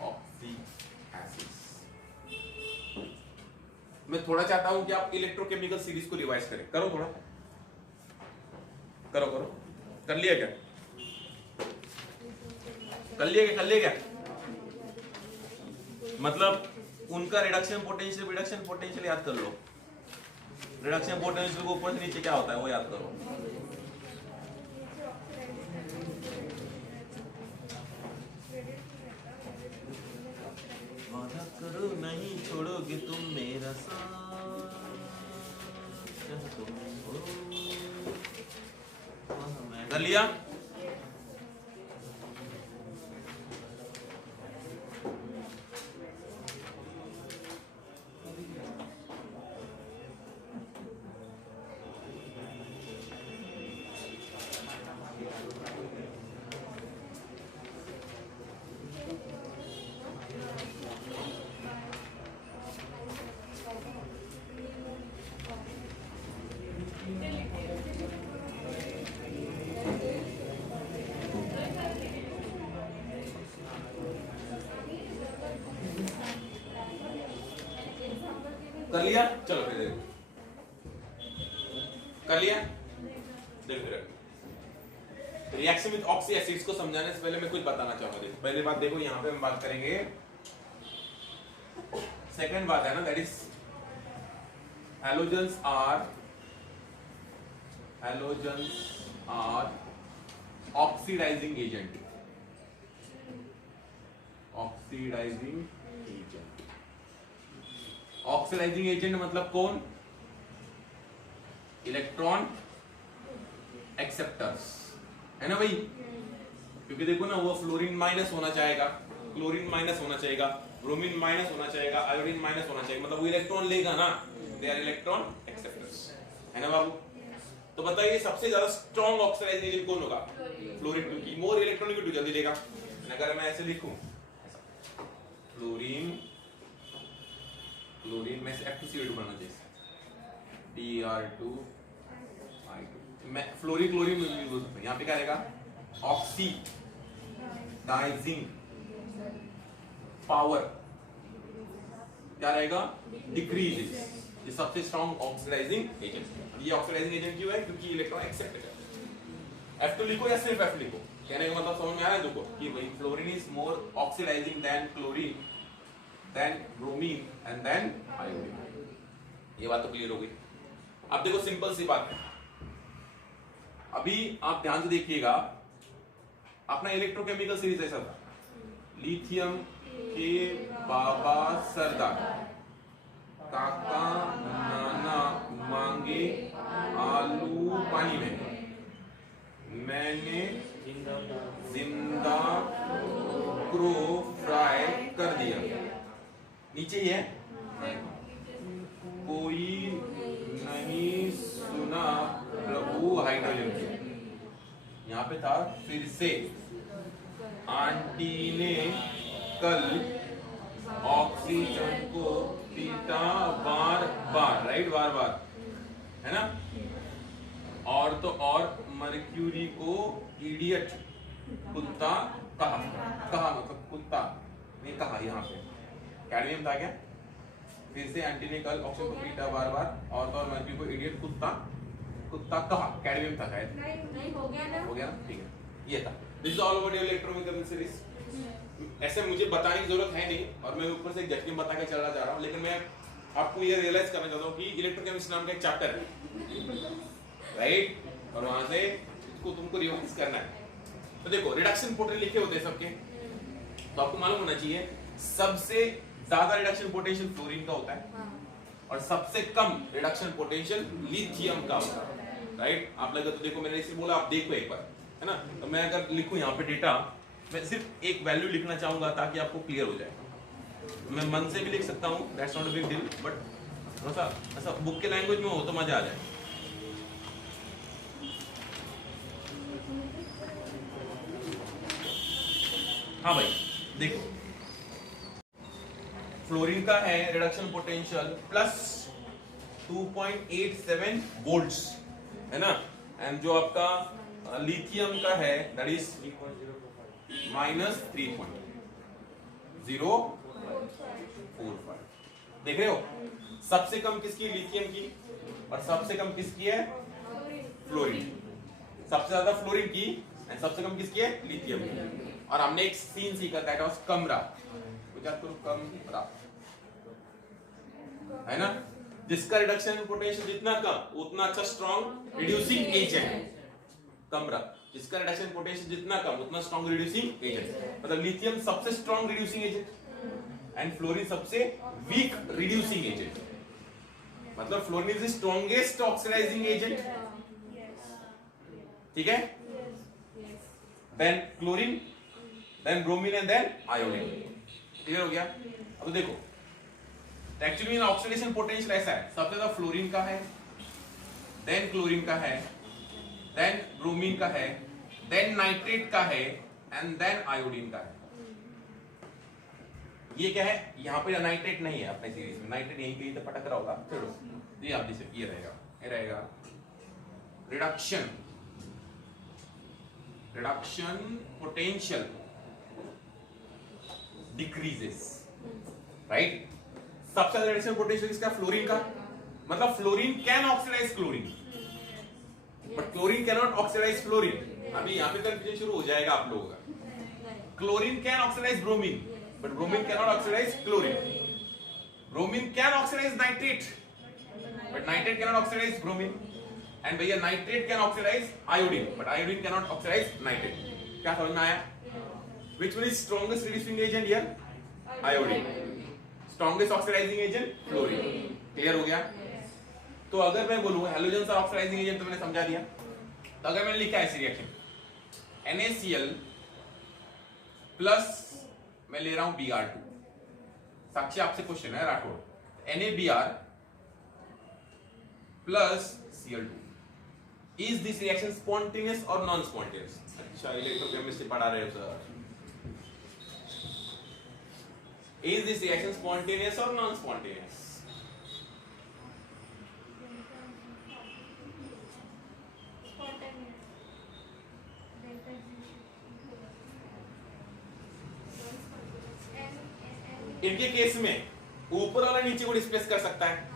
oxyacids. मैं थोड़ा चाहता हूं कि आप इलेक्ट्रोकेमिकल सीरीज को रिवाइज करें। करो थोड़ा, करो करो। कर लिया क्या? कर लिया क्या? मतलब उनका रिडक्शन पोटेंशियल याद कर लो। रिडक्शन पोटेंशियल को ऊपर से नीचे क्या होता है वो याद करो। वादा करो नहीं छोड़ोगे तुम मेरा साथ, कर लिया? कर लिया? चलो फिर देखो, कर लिया? देखो रिएक्शन विद ऑक्सी एसिड्स को समझाने से पहले मैं कुछ बताना चाहूंगा। देखो पहली बात, देखो यहाँ पे हम बात करेंगे, सेकंड बात है ना, that is halogens are oxidising agent. Oxidising agent, oxidising agent मतलब कौन? इलेक्ट्रॉन एक्सेप्टर्स, है ना भाई? क्योंकि देखो ना, वो फ्लोरीन माइनस होना चाहेगा, क्लोरीन माइनस होना चाहेगा, ब्रोमीन माइनस होना चाहेगा, आयोडीन माइनस होना चाहेगा, मतलब वो इलेक्ट्रॉन लेगा ना, दे आर इलेक्ट्रॉन एक्सेप्टर्स, है ना बाबू? तो बताइए सबसे ज्यादा स्ट्रॉन्ग ऑक्सीडाइजिंग एजेंट कौन होगा? फ्लोरीन, क्योंकि मोर इलेक्ट्रॉन जल्दी लेगा। अगर मैं ऐसे लिखूं फ्लोरीन, क्लोरीन में से F2CO2 बनना चाहिए, Br2I2। मैं फ्लोरीन क्लोरीन में यूज करता हूं, यहां पे क्या रहेगा ऑक्सीडाइजिंग पावर क्या रहेगा? डिक्रीजेस। ये सबसे स्ट्रॉन्ग ऑक्सीडाइजिंग एजेंट। ये ऑक्सीडाइजिंग एजेंट क्यों है? क्योंकि इलेक्ट्रॉन एक्सेप्ट करता है। F2 लिखो या सिर्फ F लिखो, कहने का मतलब समझ में आ रहा है तुमको कि भाई fluorine is more oxidising than chlorine then bromine and then iodine. ये बात तो क्लियर हो गई। अब देखो सिंपल सी बात है, अभी आप ध्यान से देखिएगा, अपना इलेक्ट्रोकेमिकल सीरीज ऐसा था, लिथियम के बाबा सरदार, काका नाना मांगे आलू पानी में, मैंने जिंदा क्रो फ्राई कर दिया। नीचे ही है, कोई नहीं सुना प्रभु हाइड्रोजन की। यहाँ पे था फिर से, आंटी ने कल ऑक्सीजन को पीटा बार बार, राइट, बार बार, है ना? और तो और मर्क्यूरी को इडियट कुत्ता कहा, कहा मतलब कुत्ता ने कहा यहाँ पे, कैडमियम था क्या? फिर से एंटी ने कल ऑप्शन को पीटा बार बार और मर्क्यूरी को इडियट कुत्ता कहा। कैडमियम था शायद, नहीं हो गया ना, हो गया, ठीक है, ये था। This is all about your electrochemical series. ऐसे मुझे बताने की जरूरत है नहीं और मैं ऊपर से झटके बता के चला जा रहा हूँ, लेकिन मैं आपको ये रियलाइज करना चाहता हूँ कि इलेक्ट्रोकेमिस्ट्री नाम का एक चैप्टर है, राइट, और वहां से इसको तुमको रिवाइज करना है। तो देखो रिडक्शन पोटेंशियल लिखे होते हैं सबके, तो आपको मालूम होना चाहिए सबसे ज्यादा रिडक्शन पोटेंशियल फ्लोरीन का होता है और सबसे कम रिडक्शन पोटेंशियल लिथियम का होता है, राइट। आप लगे तो देखो, मैंने इसे बोला आप देखो एक बार, है ना। तो मैं अगर लिखूं यहाँ पे डेटा, मैं सिर्फ एक वैल्यू लिखना चाहूंगा ताकि आपको क्लियर हो जाए। मैं मन से भी लिख सकता हूँ, that's not a big deal, but थोड़ा सा ऐसा बुक के लैंग्वेज में हो तो मजा आ जाए। हाँ भाई देखो, फ्लोरीन का है रिडक्शन पोटेंशियल प्लस 2.87 वोल्ट्स, है ना। एंड जो आपका लिथियम का है दैट इज -3.045। देख रहे हो, सबसे कम किसकी? लिथियम की, और सबसे कम किसकी है? फ्लोरीन। सबसे ज्यादा फ्लोरीन की एंड सबसे कम किसकी है? लिथियम की। और हमने एक सीन सीखा दैट वाज कमरा, कमरा, है ना, जिसका रिडक्शन पोटेंशियल जितना कम उतना अच्छा स्ट्रॉन्ग रिड्यूसिंग एजेंट। कमरा, जिसका रिडक्शन पोटेंशियल जितना कम उतना स्ट्रॉन्ग रिड्यूसिंग एजेंट। मतलब लिथियम सबसे strong reducing agent and fluorine सबसे वीक रिड्यूसिंग एजेंट। मतलब fluorine is the strongest oxidising agent, ठीक है, then chlorine, then bromine and then iodine. Clear हो गया? अब देखो एक्चुअली इन ऑक्सीडेशन पोटेंशियल ऐसा है, सबसे ज्यादा फ्लोरीन का है, देन क्लोरीन का है, देन ब्रोमीन का है, देन नाइट्रेट का है एंड देन आयोडीन का है। ये क्या है? यहाँ पे नाइट्रेट नहीं है अपने सीरीज में, नाइट्रेट यहीं कहीं तो पटक रहा होगा, चलो ये आप देख, ये रहेगा रिडक्शन पोटेंशियल डिक्रीजेस, राइट। सबसे ज्यादा रिडक्शन पोटेंशियल किसका? फ्लोरीन का। मतलब fluorine can oxidise chlorine but chlorine can not oxidise fluorine. अभी यहाँ पे कंफ्यूजन शुरू हो जाएगा आप लोगों का। Chlorine can oxidise bromine but bromine can not oxidise chlorine. Bromine can oxidise nitrate but nitrate can not oxidise bromine. And भैया nitrate can oxidise iodine but iodine can not oxidise nitrate. क्या समझ में आया? Which one is strongest reducing agent here? Iodine. Strongest oxidizing agent? Fluorine. Clear हो गया? तो अगर मैं बोलूँ हेलोजन्स और ऑक्सीडाइजिंग एजेंट तो मैंने समझा दिया। तो अगर मैंने लिखा ऐसी रिएक्शन NaCl प्लस मैं ले रहा हूँ Br2, साक्षी आपसे क्वेश्चन है Rathore, NaBr plus Cl2, is this reaction spontaneous or non-spontaneous? अच्छा इलेक्ट्रोकेमिस्ट्री पढ़ा रहे हो sir. Is this reaction spontaneous or non-spontaneous? इनके केस में ऊपर वाला नीचे को डिस्प्लेस कर सकता है,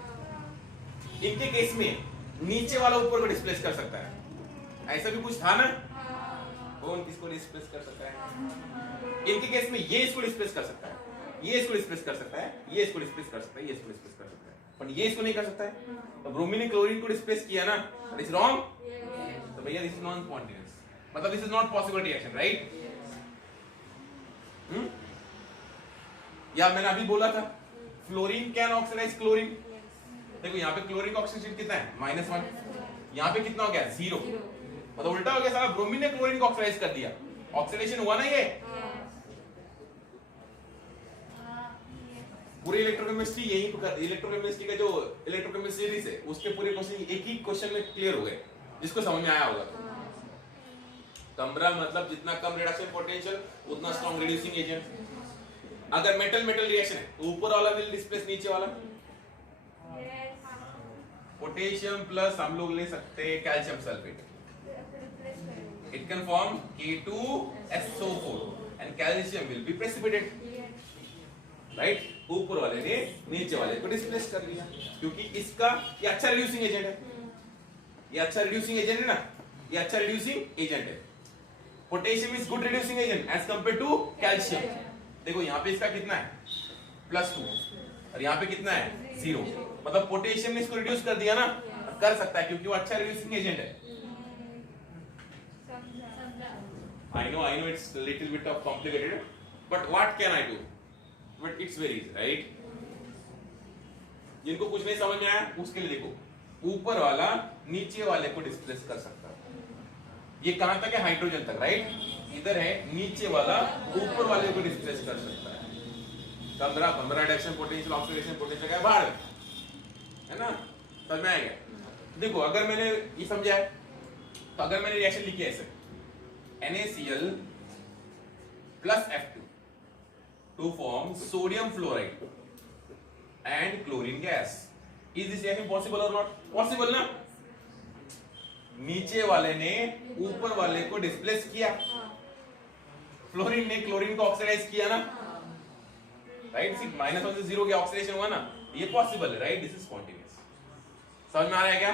इनके केस में नीचे वाला ऊपर को डिस्प्लेस कर सकता है। ऐसा भी कुछ था ना? कौन किसको डिस्प्लेस कर सकता है? इनके केस में ये इसको डिस्प्लेस कर सकता है, ये इसको डिस्प्लेस कर सकता है, ये इसको डिस्प्लेस कर सकता है, ये इसको डिस्प्लेस कर सकता है, पर ये इसको नहीं कर सकता है। तो ब्रोमीन ने क्लोरीन को डिस्प्लेस किया ना, दैट इज रॉन्ग। तो भैया दिस इज नॉन स्पॉन्टेनियस, मतलब this is not possible reaction, right. या मैंने अभी बोला था फ्लोरीन कैन ऑक्सीडाइज क्लोरीन। देखो यहाँ पे क्लोरीन का ऑक्सीडेशन कितना है? -1। यहाँ पे कितना हो गया? 0। मतलब उल्टा हो गया सारा, ब्रोमीन ने क्लोरीन को ऑक्सीडाइज कर दिया, ऑक्सीडेशन हुआ ना ये। पूरी इलेक्ट्रोकेमिस्ट्री यही, इलेक्ट्रोकेमिस्ट्री का जो इलेक्ट्रोकेमिस्ट्री सीरीज है उसके पूरे क्वेश्चन एक ही क्वेश्चन में क्लियर हो गए, जिसको समझ में आया होगा। कमरा मतलब जितना कम रिडक्शन पोटेंशियल उतना स्ट्रॉन्ग रिड्यूसिंग एजेंट। अगर मेटल मेटल रिएक्शन है ऊपर वाला विल डिस्प्लेस नीचे वाला। पोटेशियम प्लस हम लोग ले सकते हैं calcium sulphate, it can form K2SO4 and calcium will be precipitate. Right, ऊपर वाले ने नीचे वाले को डिस्प्लेस कर दिया, क्योंकि इसका ये अच्छा रिड्यूसिंग एजेंट है, ये अच्छा रिड्यूसिंग एजेंट है ना, ये अच्छा रिड्यूसिंग एजेंट है। Potassium is good reducing agent as compare to calcium. देखो यहाँ पे इसका कितना है +2 और यहाँ पे कितना है 0, मतलब पोटेशियम ने इसको रिड्यूस कर दिया ना, कर सकता है क्योंकि वो अच्छा रिड्यूसिंग एजेंट है। I know it's a little bit of complicated, but what can I do? But it's very easy, right? जिनको कुछ नहीं समझ में आया उसके लिए देखो, ऊपर वाला नीचे वाले को डिस्प्लेस कर सकता है। ये कहां तक है? हाइड्रोजन तक, राइट? इधर है, नीचे वाला ऊपर वाले को डिस्प्लेस कर सकता है। 15 रिडक्शन पोटेंशियल, ऑक्सीडेशन पोटेंशियल क्या बाहर है ना, समझ में आएगा? देखो अगर मैंने ये समझा है तो अगर मैंने रिएक्शन लिखी है ऐसे NaCl plus F2 to form sodium fluoride and chlorine gas. Is this reaction possible or not? Possible ना? नीचे वाले ने ऊपर वाले को डिस्प्लेस किया, फ्लोरीन ने क्लोरीन को ऑक्सीडाइज किया ना, राइट? -1 से 0 के ऑक्सीडेशन हुआ ना, ये पॉसिबल है, राइट? This is spontaneous. समझ में आ रहा है क्या?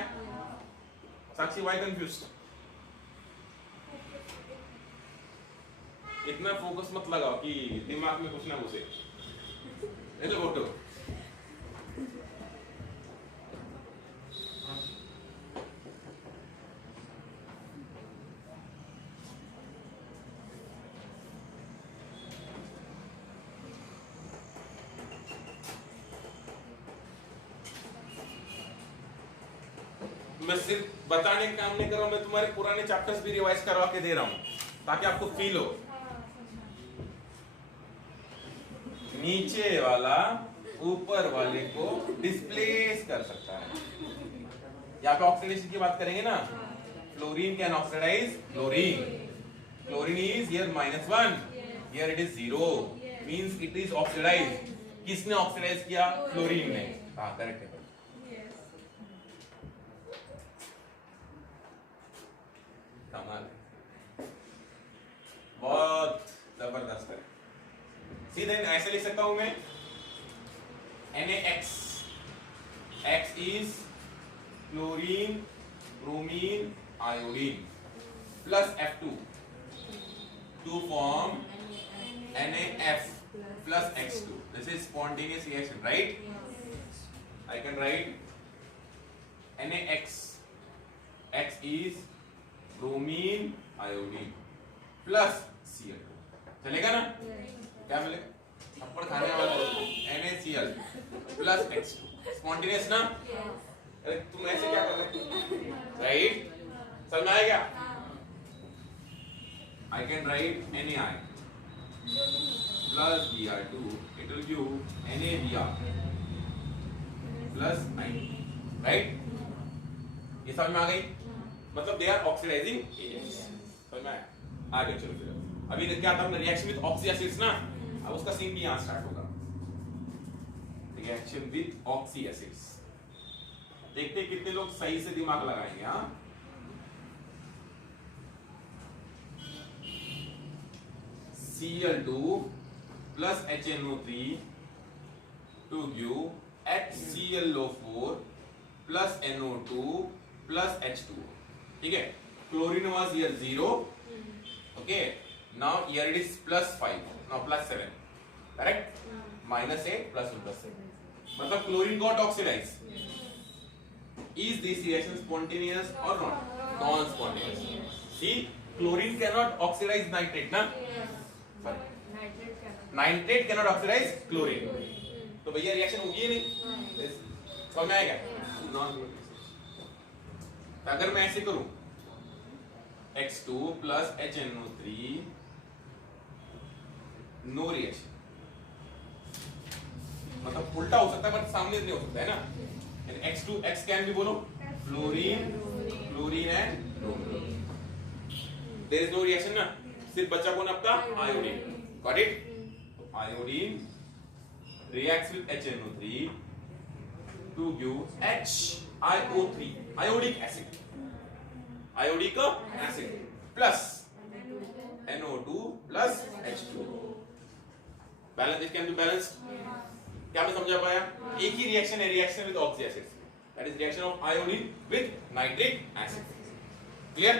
साक्षी व्हाई कंफ्यूज्ड? इतना फोकस मत लगाओ कि दिमाग में कुछ ना घुसे। ऐसे बोलो मैं सिर्फ बताने का काम नहीं कर रहा हूं, मैं तुम्हारे पुराने चैप्टर्स भी रिवाइज करवा के दे रहा हूं ताकि आपको फील हो। नीचे वाला ऊपर वाले को डिस्प्लेस कर सकता है। यहाँ पे ऑक्सीडेशन की बात करेंगे ना, fluorine can oxidise chlorine, chlorine is here -1, here it is 0, means it is oxidise. किसने ऑक्सीडाइज किया? फ्लोरीन ने। हाँ करेक्ट है, कमाल है, बहुत जबरदस्त है। सीधे ऐसे लिख सकता हूं मैं NaX, X is chlorine, bromine, iodine plus F2 to form NaF plus X2. This is spontaneous reaction, right? I can write NaX, X is bromine, iodine plus Cl2. चलेगा ना? क्या मिलेगा? थप्पड़ खाने वाला NaCl plus X2, स्पॉन्टेनियस ना? अरे तुम ऐसे क्या कर रहे? राइट? समझ में आएगा? I can write NaI plus Br2, it will give NaBr plus I, right? ये समझ में आ गई? मतलब they are oxidizing agents। समझ में आया? आगे चलो फिर। अभी क्या था, रिएक्शन विद ऑक्सी एसिड्स ना, अब उसका सीन भी यहां स्टार्ट होगा। रिएक्शन विद ऑक्सी एसिड्स, देखते हैं कितने लोग सही से दिमाग लगाएंगे। हाँ, Cl2 plus HNO3 to give HClO4 plus NO2 plus H2। ठीक है, chlorine was here 0, okay, now here it is +5, now +7, correct? -8 +1 +7, मतलब chlorine got oxidized। Is this reaction spontaneous or not? Non-spontaneous। See, chlorine cannot oxidize nitrate ना? नाइट्रेट cannot oxidize chlorine, तो भैया रिएक्शन होगी ही नहीं। समझ में आएगा? अगर मैं ऐसे करूं X2 plus HNO3, no reaction, मतलब उल्टा हो सकता है पर सामने नहीं हो सकता है ना। X2 X कैन भी बोलो, fluorine, chlorine and bromine, there is no reaction ना, सिर्फ बचा कौन आपका? Iodine. Got it? Iodine reacts with HNO3 to give HiO3, iodic acid, iodic acid plus NO2 plus H2। Balance, it can be balanced. क्या मैं समझा पाया? एक ही रिएक्शन है, reaction with oxy acid, that is reaction of iodine with nitric acid. Clear?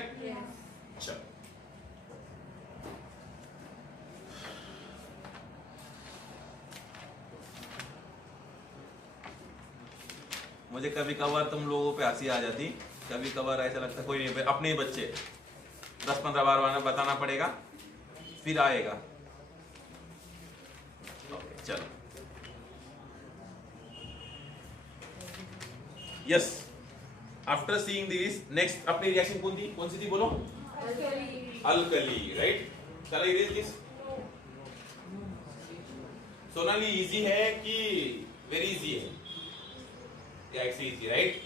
चलो मुझे कभी कभार तुम लोगों पे हंसी आ जाती, कभी कभार ऐसा लगता कोई नहीं, अपने ही बच्चे 10-15 बार बताना पड़ेगा फिर आएगा। चलो yes, after seeing this next अपनी रिएक्शन कौन सी थी बोलो? Alkali, right? चलो इरेज दिस। सोनाली इजी है कि वेरी इजी है? या इट्स इजी, राइट?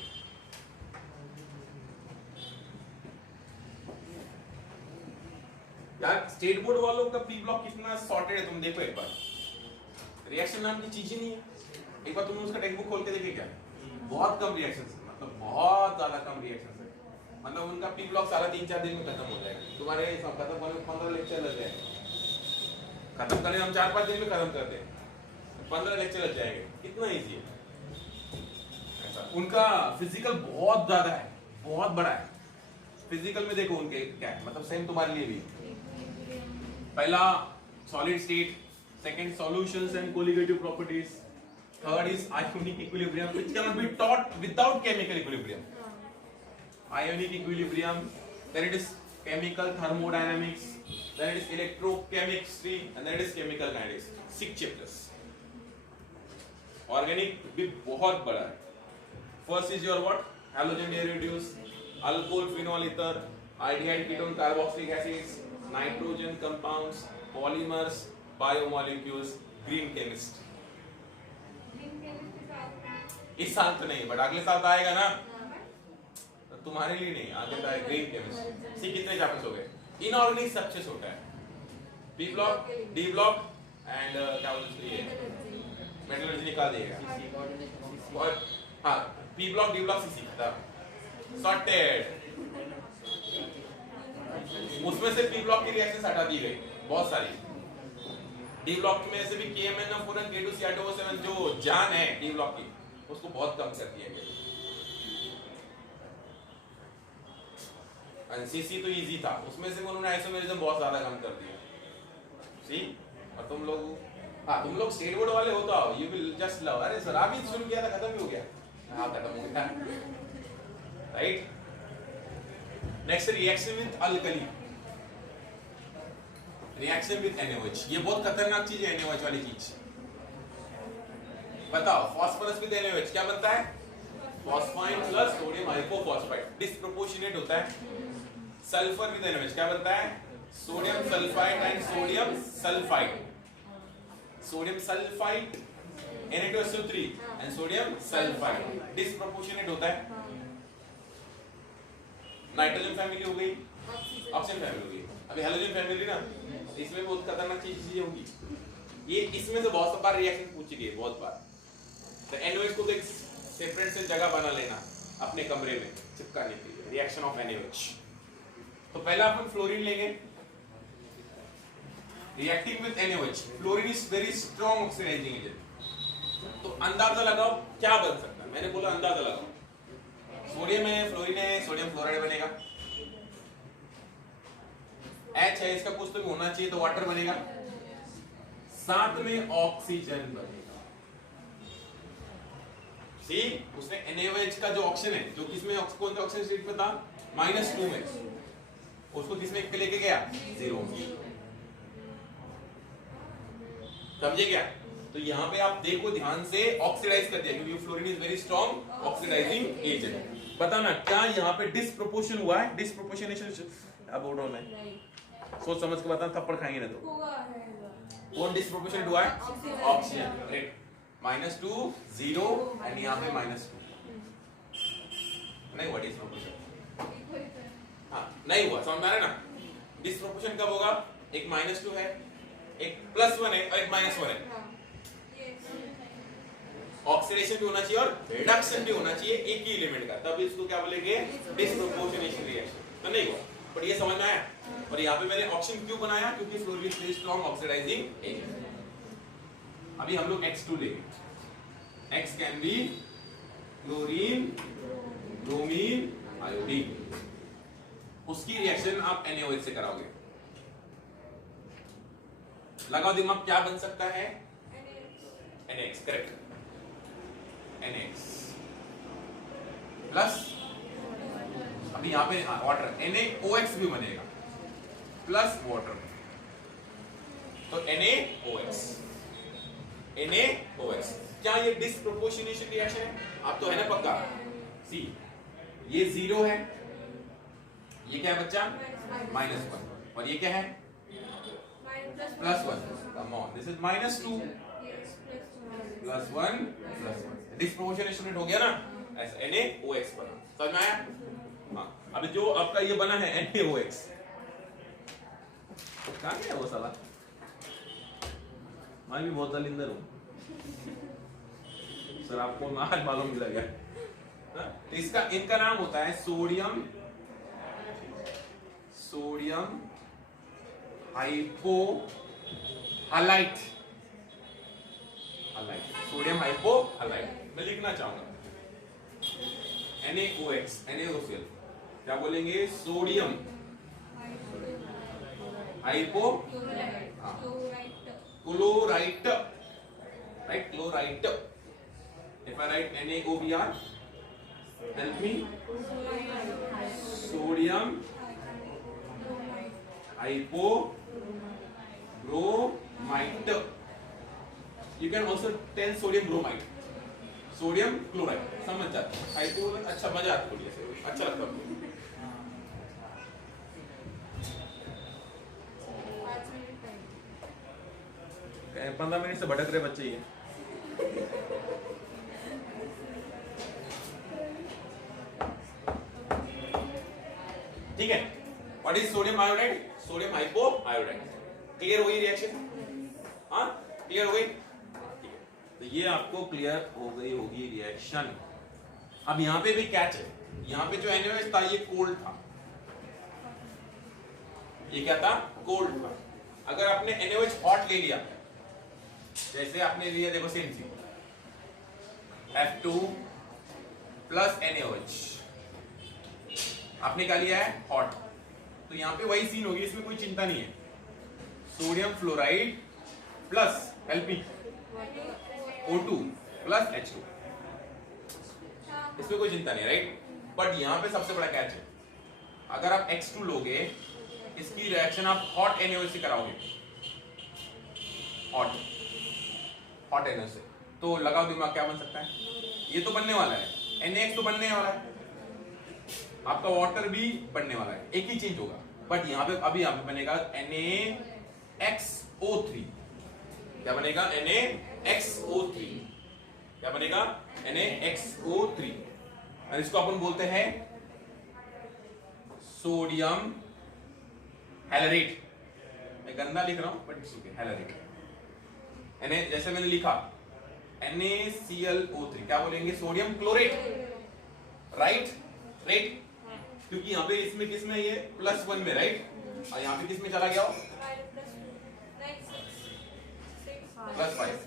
यार स्टेट बोर्ड वालों का पी ब्लॉक कितना सॉर्टेड है तुम देखो एक बार। रिएक्शन नाम की चीज ही नहीं है। एक बार तुमने उसका टेक्स्ट बुक खोल के देखे क्या? बहुत कम रिएक्शंस, मतलब बहुत ज्यादा कम रिएक्शंस है। मतलब उनका पी ब्लॉक सारा 3-4 दिन में खत्म हो जाएगा। तुम्हारे खत्म होने में 15 लेक्चर लग जाएंगे। खत्म करने हम 4-5 दिन में खत्म करते हैं, 15 लेक्चर लग जाएंगे। कितना इजी है ऐसा। उनका फिजिकल बहुत ज्यादा है, बहुत बड़ा है। फिजिकल में देखो उनके क्या है, मतलब सेम तुम्हारे लिए भी। पहला solid state, second solutions and colligative properties, third is ionic equilibrium which can be taught without chemical equilibrium. Ionic equilibrium, then it is chemical thermodynamics, then it is electrochemistry, and then it is chemical kinetics. 6 chapters. Organic भी बहुत बड़ा है। First is your what? Halogen derivatives, alcohol, phenol, ether, aldehyde, ketone, carboxylic acids, nitrogen compounds, polymers, biomolecules, green chemistry. इस साल तो नहीं, बट अगले साल तो आएगा ना। तुम्हारे लिए नहीं, आगे का ग्रीन केमिस्ट्री। सी कितने चैप्टर्स हो गए? इनऑर्गेनिक स्ट्रक्चर्स होता है, P block, D block and क्या बोलते हैं, मेटलर्जी निकाल देगा। और हाँ, पी ब्लॉक, डी ब्लॉक, सी खत्म, सॉर्टेड। उसमें से पी ब्लॉक की रिएक्शंस हटा दी गई बहुत सारी। डी ब्लॉक में से भी KMnO4 और K2CO7 जो जान है डी ब्लॉक की, उसको बहुत कम कर दिया गया। एनसीसी तो इजी था, उसमें से उन्होंने आइसोमेरिज्म बहुत ज्यादा कम कर दिया। सी, और तुम लोग, हाँ तुम लोग स्टेट बोर्ड वाले हो तो आओ, यू विल जस्ट लव। अरे सर अभी शुरू किया था, खत्म ही हो गया। हाँ खत्म हो गया, right? Next reaction with alkali, reaction with NaOH। ये बहुत खतरनाक चीज है NaOH वाली चीज। बताओ, फास्फोरस विद NaOH क्या बनता है? फॉस्फाइन प्लस सोडियम हाइपोफॉस्फाइड, डिस्प्रोपोर्शनेट होता है। सल्फर विद NaOH क्या बनता है? Sodium sulphide and sodium sulphide. Sodium sulphide Na2SO3 and sodium sulphide, disproportionate होता है। नाइट्रोजन फैमिली हो गई, ऑक्सीजन फैमिली हो गई। अभी हैलोजन फैमिली ना, इसमें बहुत खतरनाक चीजें होंगी। ये इसमें से बहुत बार रिएक्शन पूछी गई है, बहुत बार। तो NaOH को एक सेपरेट से जगह बना लेना अपने कमरे में चिपकाने के लिए, रिएक्शन ऑफ NaOH। तो पहला अपन फ्लोरीन लेंगे, reacting with NaOH। Fluorine is very strong oxidising agent. तो अंदाजा लगाओ क्या बन सकता है। मैंने बोला अंदाजा लगाओ। सोडियम है, फ्लोरीन है, सोडियम फ्लोराइड बनेगा। H है, इसका कुछ तो होना चाहिए, तो वाटर बनेगा। साथ में ऑक्सीजन बनेगा। सी, उसने NaOH का जो ऑक्सीजन है, जो किसमें कौन सा ऑक्सीजन स्टेट पे था? -2 में। उसको किसमें लेके गया? 0 में। समझे क्या? तो यहाँ पे आप देखो ध्यान से, ऑक्सीडाइज कर दिया क्योंकि fluorine is very strong oxidising agent. बताना क्या यहाँ पे डिस्प्रोपोर्शन हुआ है? डिस्प्रोपोर्शनेशन अब बोल रहा हूं मैं, सोच समझ के बताना, थप्पड़ खाएंगे ना तो। कौन डिस्प्रोपोर्शनेट हुआ है? Oxygen, right. -2 0 एंड यहाँ पे -2 नहीं हुआ डिस्प्रोपोर्शन। हाँ नहीं हुआ, समझ में आ रहा है ना? डिस्प्रोपोर्शन कब होगा? एक -2 है, एक +1 है और एक -1 है। ऑक्सीडेशन भी होना चाहिए और रिडक्शन भी होना चाहिए एक ही एलिमेंट का, तब इसको क्या बोलेंगे? Disproportionation reaction. तो नहीं हुआ, पर ये समझ में आया। और यहाँ पे मैंने ऑक्सीजन क्यों बनाया? क्योंकि fluorine is strong oxidising agent. अभी हम लोग X2 लेंगे. X can be chlorine, bromine, iodine. उसकी रिएक्शन आप NaOH से कराओगे. लगाओ दिमाग, क्या बन सकता है? NaX. करेक्ट. NaX प्लस अभी यहां पे वाटर, NaOX भी बनेगा प्लस वाटर, तो NaOX. क्या ये डिस्प्रोपोर्शनेशन रिएक्शन है? आप तो है ना पक्का? सी, ये 0 है, ये क्या है बच्चा? -1, और ये क्या है? +1. Come on, this is -2 +1 +1. Disproportionation rate हो गया ना, ऐसा NaOX बना. समझ में आया? हाँ. अभी जो आपका ये बना है NaOX, कहाँ गया वो साला? मैं भी बहुत दलिंदर हूँ सर, आपको आज मालूम मिल गया. तो इसका, इनका नाम होता है sodium hypo highlight. Sodium hypo highlight मैं लिखना चाहूंगा. NaOX, NaOCl. क्या बोलेंगे? Sodium hypo chlorite. Right, chlorite. If I write NaOBr, help me. Sodium hypobromite. You can also tell sodium bromide, sodium chloride. समझ जाते. हाइपो अच्छा, मजा आता है, अच्छा लगता है. 15 मिनट से भटक रहे बच्चे ये. ठीक है. What is sodium iodide? Sodium hypo iodide. Clear हो गई रिएक्शन? हाँ, क्लियर हो गई. ठीक है, तो ये आपको क्लियर हो गई होगी रिएक्शन. अब यहाँ पे भी कैच है. यहाँ पे जो NaOH था ये कोल्ड था. ये क्या था? कोल्ड था. अगर आपने NaOH हॉट ले लिया, जैसे आपने लिया, देखो सेम सी, F2 प्लस NaOH, आपने क्या लिया है? हॉट. तो यहां पे वही सीन होगी, इसमें कोई चिंता नहीं है. Sodium fluoride plus Lp O2 plus H2, इसमें कोई चिंता नहीं, राइट. बट यहां पे सबसे बड़ा कैच है, अगर आप X2 लोगे, इसकी रिएक्शन आप हॉट NaOH से कराओगे. हॉट NaOH से, तो लगाओ दिमाग, क्या बन सकता है? ये तो बनने वाला है, NaX तो बनने वाला है, आपका वाटर भी बनने वाला है, एक ही चेंज होगा. बट यहाँ पे अभी यहाँ पे बनेगा NaXO3. क्या बनेगा? NaXO3. क्या बनेगा? NaXO3. और इसको अपन बोलते हैं सोडियम हैलरेट. मैं गंदा लिख रहा हूं बट इट्स ओके, हैलरेट. जैसे मैंने लिखा NaClO3, क्या बोलेंगे? Sodium chlorate. राइट, क्योंकि यहाँ पे इसमें किसमें, ये +1 में, राइट. और यहाँ पे किसमें चला गया? +5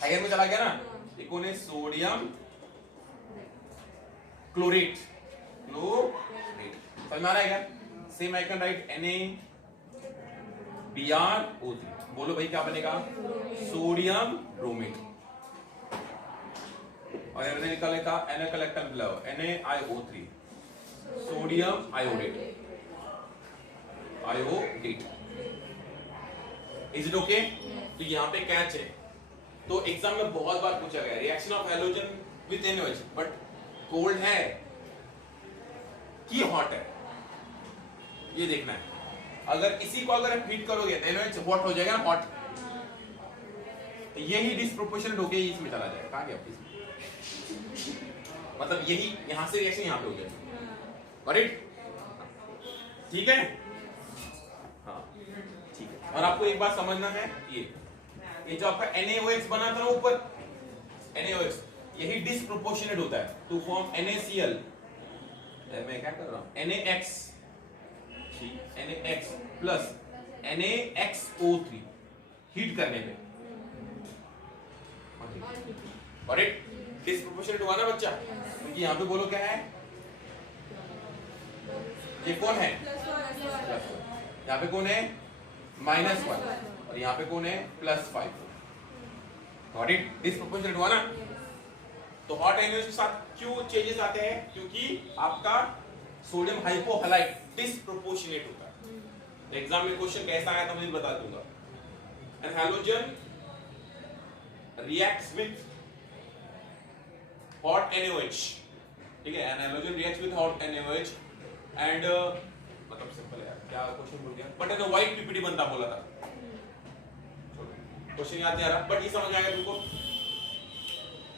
हाइयर में चला गया ना. ये कौन है? Sodium chlorate. समझ में आ रहा है क्या? Same I can write NaBrO3. बोलो भाई, क्या बनेगा? Sodium bromate. और मैंने निकाला था NaCl, sodium iodate. Is it okay? तो यहाँ पे कैच है. तो एग्जाम में बहुत बार पूछा गया reaction of halogen with NaOH, but cold है कि हॉट है, ये देखना है. अगर इसी को अगर आप हीट करोगे तो NaOH हॉट हो जाएगा ना, हॉट. यही डिस्प्रोपोर्शनेट होके इसमें चला जाएगा. कहाँ गया इसमें? मतलब यही यहां से रिएक्शन यहां पे हो जाएगा. करेक्ट? ठीक है. हाँ, ठीक है. और आपको एक बात समझना है, ये जो आपका NaOH बना था ना ऊपर, NaOH, यही डिस्प्रोपोर्शनेट होता है टू फॉर्म NaCl. मैं क्या कर रहा हूं? NaX प्लस NaXO3 हीट करने पे और इट डिस्प्रोपोर्शनेट हुआ ना बच्चा, क्योंकि यहाँ पे बोलो क्या है, ये कौन है, यहाँ पे कौन है -1 और यहाँ पे कौन है +5। गॉट इट, डिस्प्रोपोर्शनेट हुआ ना। तो हॉट एनओएच के साथ क्यों चेंजेस आते हैं, क्योंकि आपका सोडियम हाइपोहलाइट डिस्प्रोपोर्शनेट होता है। एग्जाम में क्वेश्चन कैसा आया था मैं बता दूंगा। An halogen reacts with hot NaOH, ठीक है, an halogen reacts with hot NaOH and मतलब सिंपल है यार, क्या क्वेश्चन बोल दिया, बट एन व्हाइट पीपीटी बनता बोला था, क्वेश्चन याद नहीं आ रहा, बट ये समझ आएगा तुमको।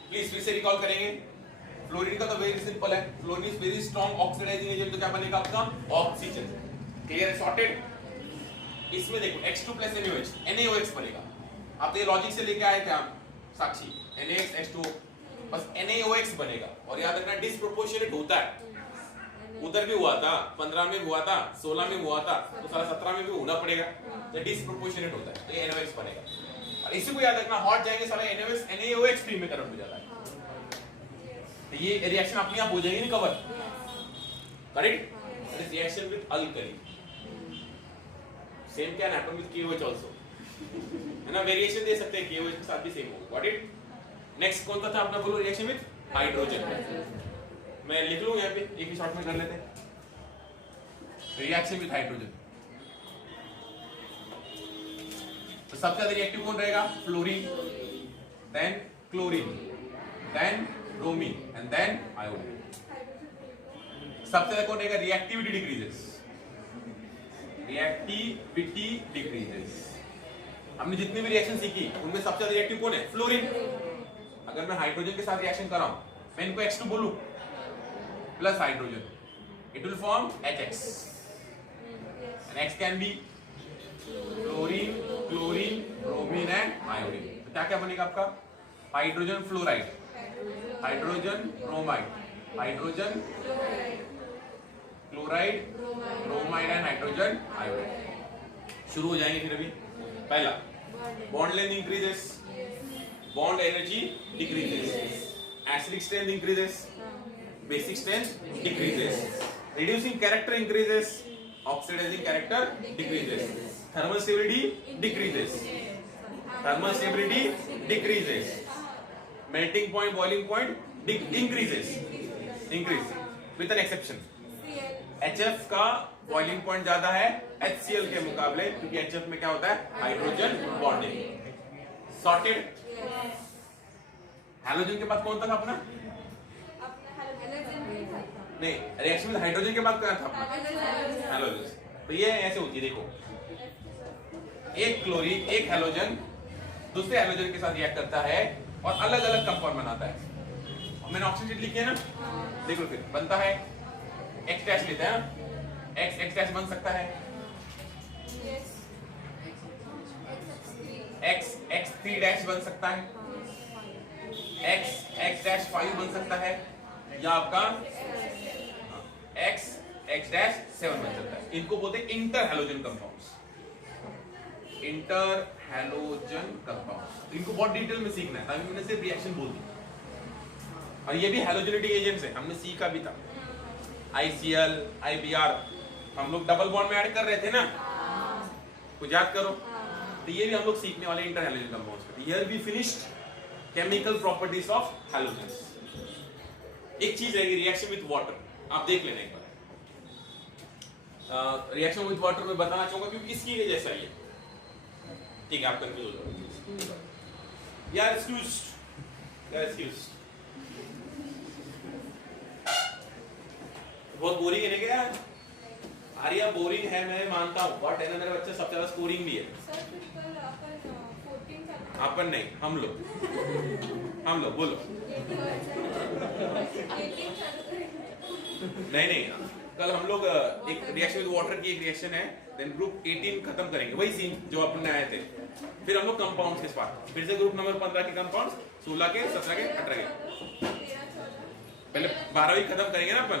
प्लीज फिर से रिकॉल करेंगे। फ्लोरीन का तो वेरी सिंपल है, fluorine is very strong oxidising agent, तो क्या बनेगा आपका ऑक्सीजन। क्लियर है, सॉर्टेड। इसमें देखो X2 + NaOH, NaOH बनेगा। आप ये लॉजिक से लेके आए थे आप साक्षी, NaX H2O, बस NaOH बनेगा। और याद रखना डिस्प्रोपोर्शनेट होता है, उधर भी हुआ था, 15 में हुआ था, 16 में हुआ था, तो साला 17 में भी होना पड़ेगा, तो डिस्प्रोपोर्शनेट होता है, तो ये NaOH बनेगा। और इसी को याद रखना, हॉट जाएंगे साला NaOH फ्री में कन्वर्ट हो जाता है, तो ये रिएक्शन अपने आप हो जाएगी नहीं cover, correct. This reaction with alkali same can happen with KOH also, है ना, वेरिएशन दे सकते हैं, KOH के साथ भी सेम होगा। Got it. नेक्स्ट कौन सा था अपना, बोलो, रिएक्शन विद हाइड्रोजन। मैं लिख लूं यहाँ पे, एक ही शॉट में कर लेते हैं। रिएक्शन विद हाइड्रोजन, तो सबसे ज्यादा रिएक्टिव कौन रहेगा, fluorine, then chlorine, then bromine and then iodine. सबसे ज्यादा कौन रहेगा, रिएक्टिविटी डिक्रीजेस, रिएक्टिविटी डिक्रीजेस। हमने जितनी भी रिएक्शन सीखी उनमें सबसे ज्यादा रिएक्टिव कौन है, फ्लोरीन। अगर मैं हाइड्रोजन के साथ रिएक्शन कर रहा हूं, मैं इनको X2 बोलूं plus hydrogen, it will form HX and X can be chlorine, chlorine, bromine and iodine। तो क्या क्या बनेगा आपका, hydrogen fluoride, hydrogen bromide, hydrogen chloride, bromide and hydrogen iodide. शुरू हो जाएंगे फिर। अभी पहला, bond length increases, bond energy decreases, acidic strength increases, basic strength decreases, reducing character increases, oxidizing character decreases, thermal stability decreases, thermal stability decreases, melting point, boiling point increases, increase with an exception, HF का boiling point ज्यादा है HCl के मुकाबले, क्योंकि HF में क्या होता है, हाइड्रोजन बॉन्डिंग। सॉर्टेड। हैलोजन के बाद कौन था अपना, नहीं, रिएक्शन विद हाइड्रोजन के बाद क्या था अपना, हैलोजन। तो ये ऐसे होती है, देखो, एक क्लोरीन, एक हैलोजन दूसरे हैलोजन के साथ रिएक्ट करता है और अलग अलग कंपाउंड बनाता है। मैंने ऑक्सीजन लिखी है ना, देख लो, फिर बनता है X डैश लेते हैं ना, X डैश बन सकता है, X3 डैश बन सकता है, X डैश 5 बन सकता है, या आपका X डैश 7 बन सकता है। इनको बोलते हैं inter halogen compounds, inter halogen compounds. इनको बहुत डिटेल में सीखना है, ताकि मैंने सिर्फ रिएक्शन बोल दी। और ये भी हैलोजेनेटिक एजेंट्स है, हमने सीखा भी था, ICl, IBr, हम लोग डबल बॉन्ड में ऐड कर रहे थे ना, कुछ याद करो। तो ये भी हम लोग सीखने वाले inter halogen compounds. Here we finished chemical properties of halogens. एक चीज रहेगी, रिएक्शन विद वाटर, आप देख लेना एक बार। रिएक्शन विद वाटर में बताना चाहूंगा, क्योंकि इसकी के जैसा ही है, ठीक है, आप कंफ्यूज हो जाओगे यार, एक्सक्यूज, बहुत बोरिंग है क्या आर्या, बोरिंग है, मैं मानता हूँ, बट है ना, मेरा बच्चा सबसे ज्यादा स्कोरिंग भी है। अपन नहीं, हम लोग बोलो। नहीं, कल हम लोग एक रिएक्शन विद वाटर की एक रिएक्शन है, देन ग्रुप 18 खत्म करेंगे, वही सीन जो अपन आए थे। फिर हम लोग कंपाउंड्स के साथ फिर से ग्रुप नंबर 15 के कंपाउंड्स, 16 के, 17 के, 18 के, पहले 12वीं खत्म करेंगे ना अपन।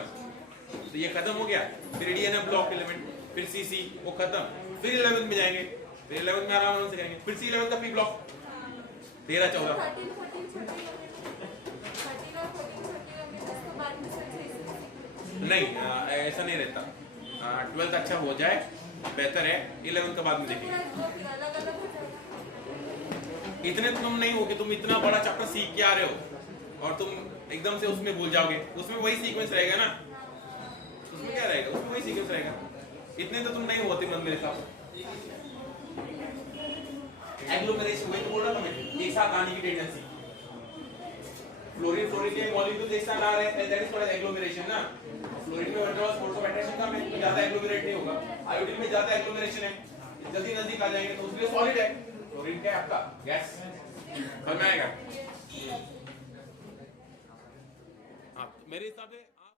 तो ये खत्म हो गया, फिर डीएनए ब्लॉक एलिमेंट, फिर सीसी वो खत्म, फिर 11th में जाएंगे, फिर 11th में आराम से करेंगे, फिर C11 का पी ब्लॉक, 13, 14, नहीं ऐसा नहीं रहता, 12th अच्छा हो जाए बेहतर है, 11th के बाद में देखेंगे। इतने तुम नहीं हो कि तुम इतना बड़ा चैप्टर सीख के आ रहे हो और तुम एकदम से उसमें भूल जाओगे, उसमें वही सीक्वेंस रहेगा ना, उसमें क्या रहेगा, उसमें वही सीक्वेंस रहेगा। इतने तो तुम नहीं होते मन मेरे साथ। एग्लोमेरेशन वही तो बोल रहा था मैं, एक साथ आने की टेंडेंसी। फ्लोरीन के मॉलिक्यूल एक साथ आ रहे हैं, दैट इज कॉल्ड एग्लोमेरेशन ना। फ्लोरीन में वनड्रॉस फोर्स ऑफ अट्रैक्शन कम है तो ज्यादा एग्लोमेरेट नहीं होगा, आयोडीन में ज्यादा एग्लोमेरेशन है, जल्दी नजदीक आ जाएंगे तो उसके लिए सॉलिड है। फ्लोरीन क्या है आपका गैस, समझ में आएगा? मेरे हिसाब से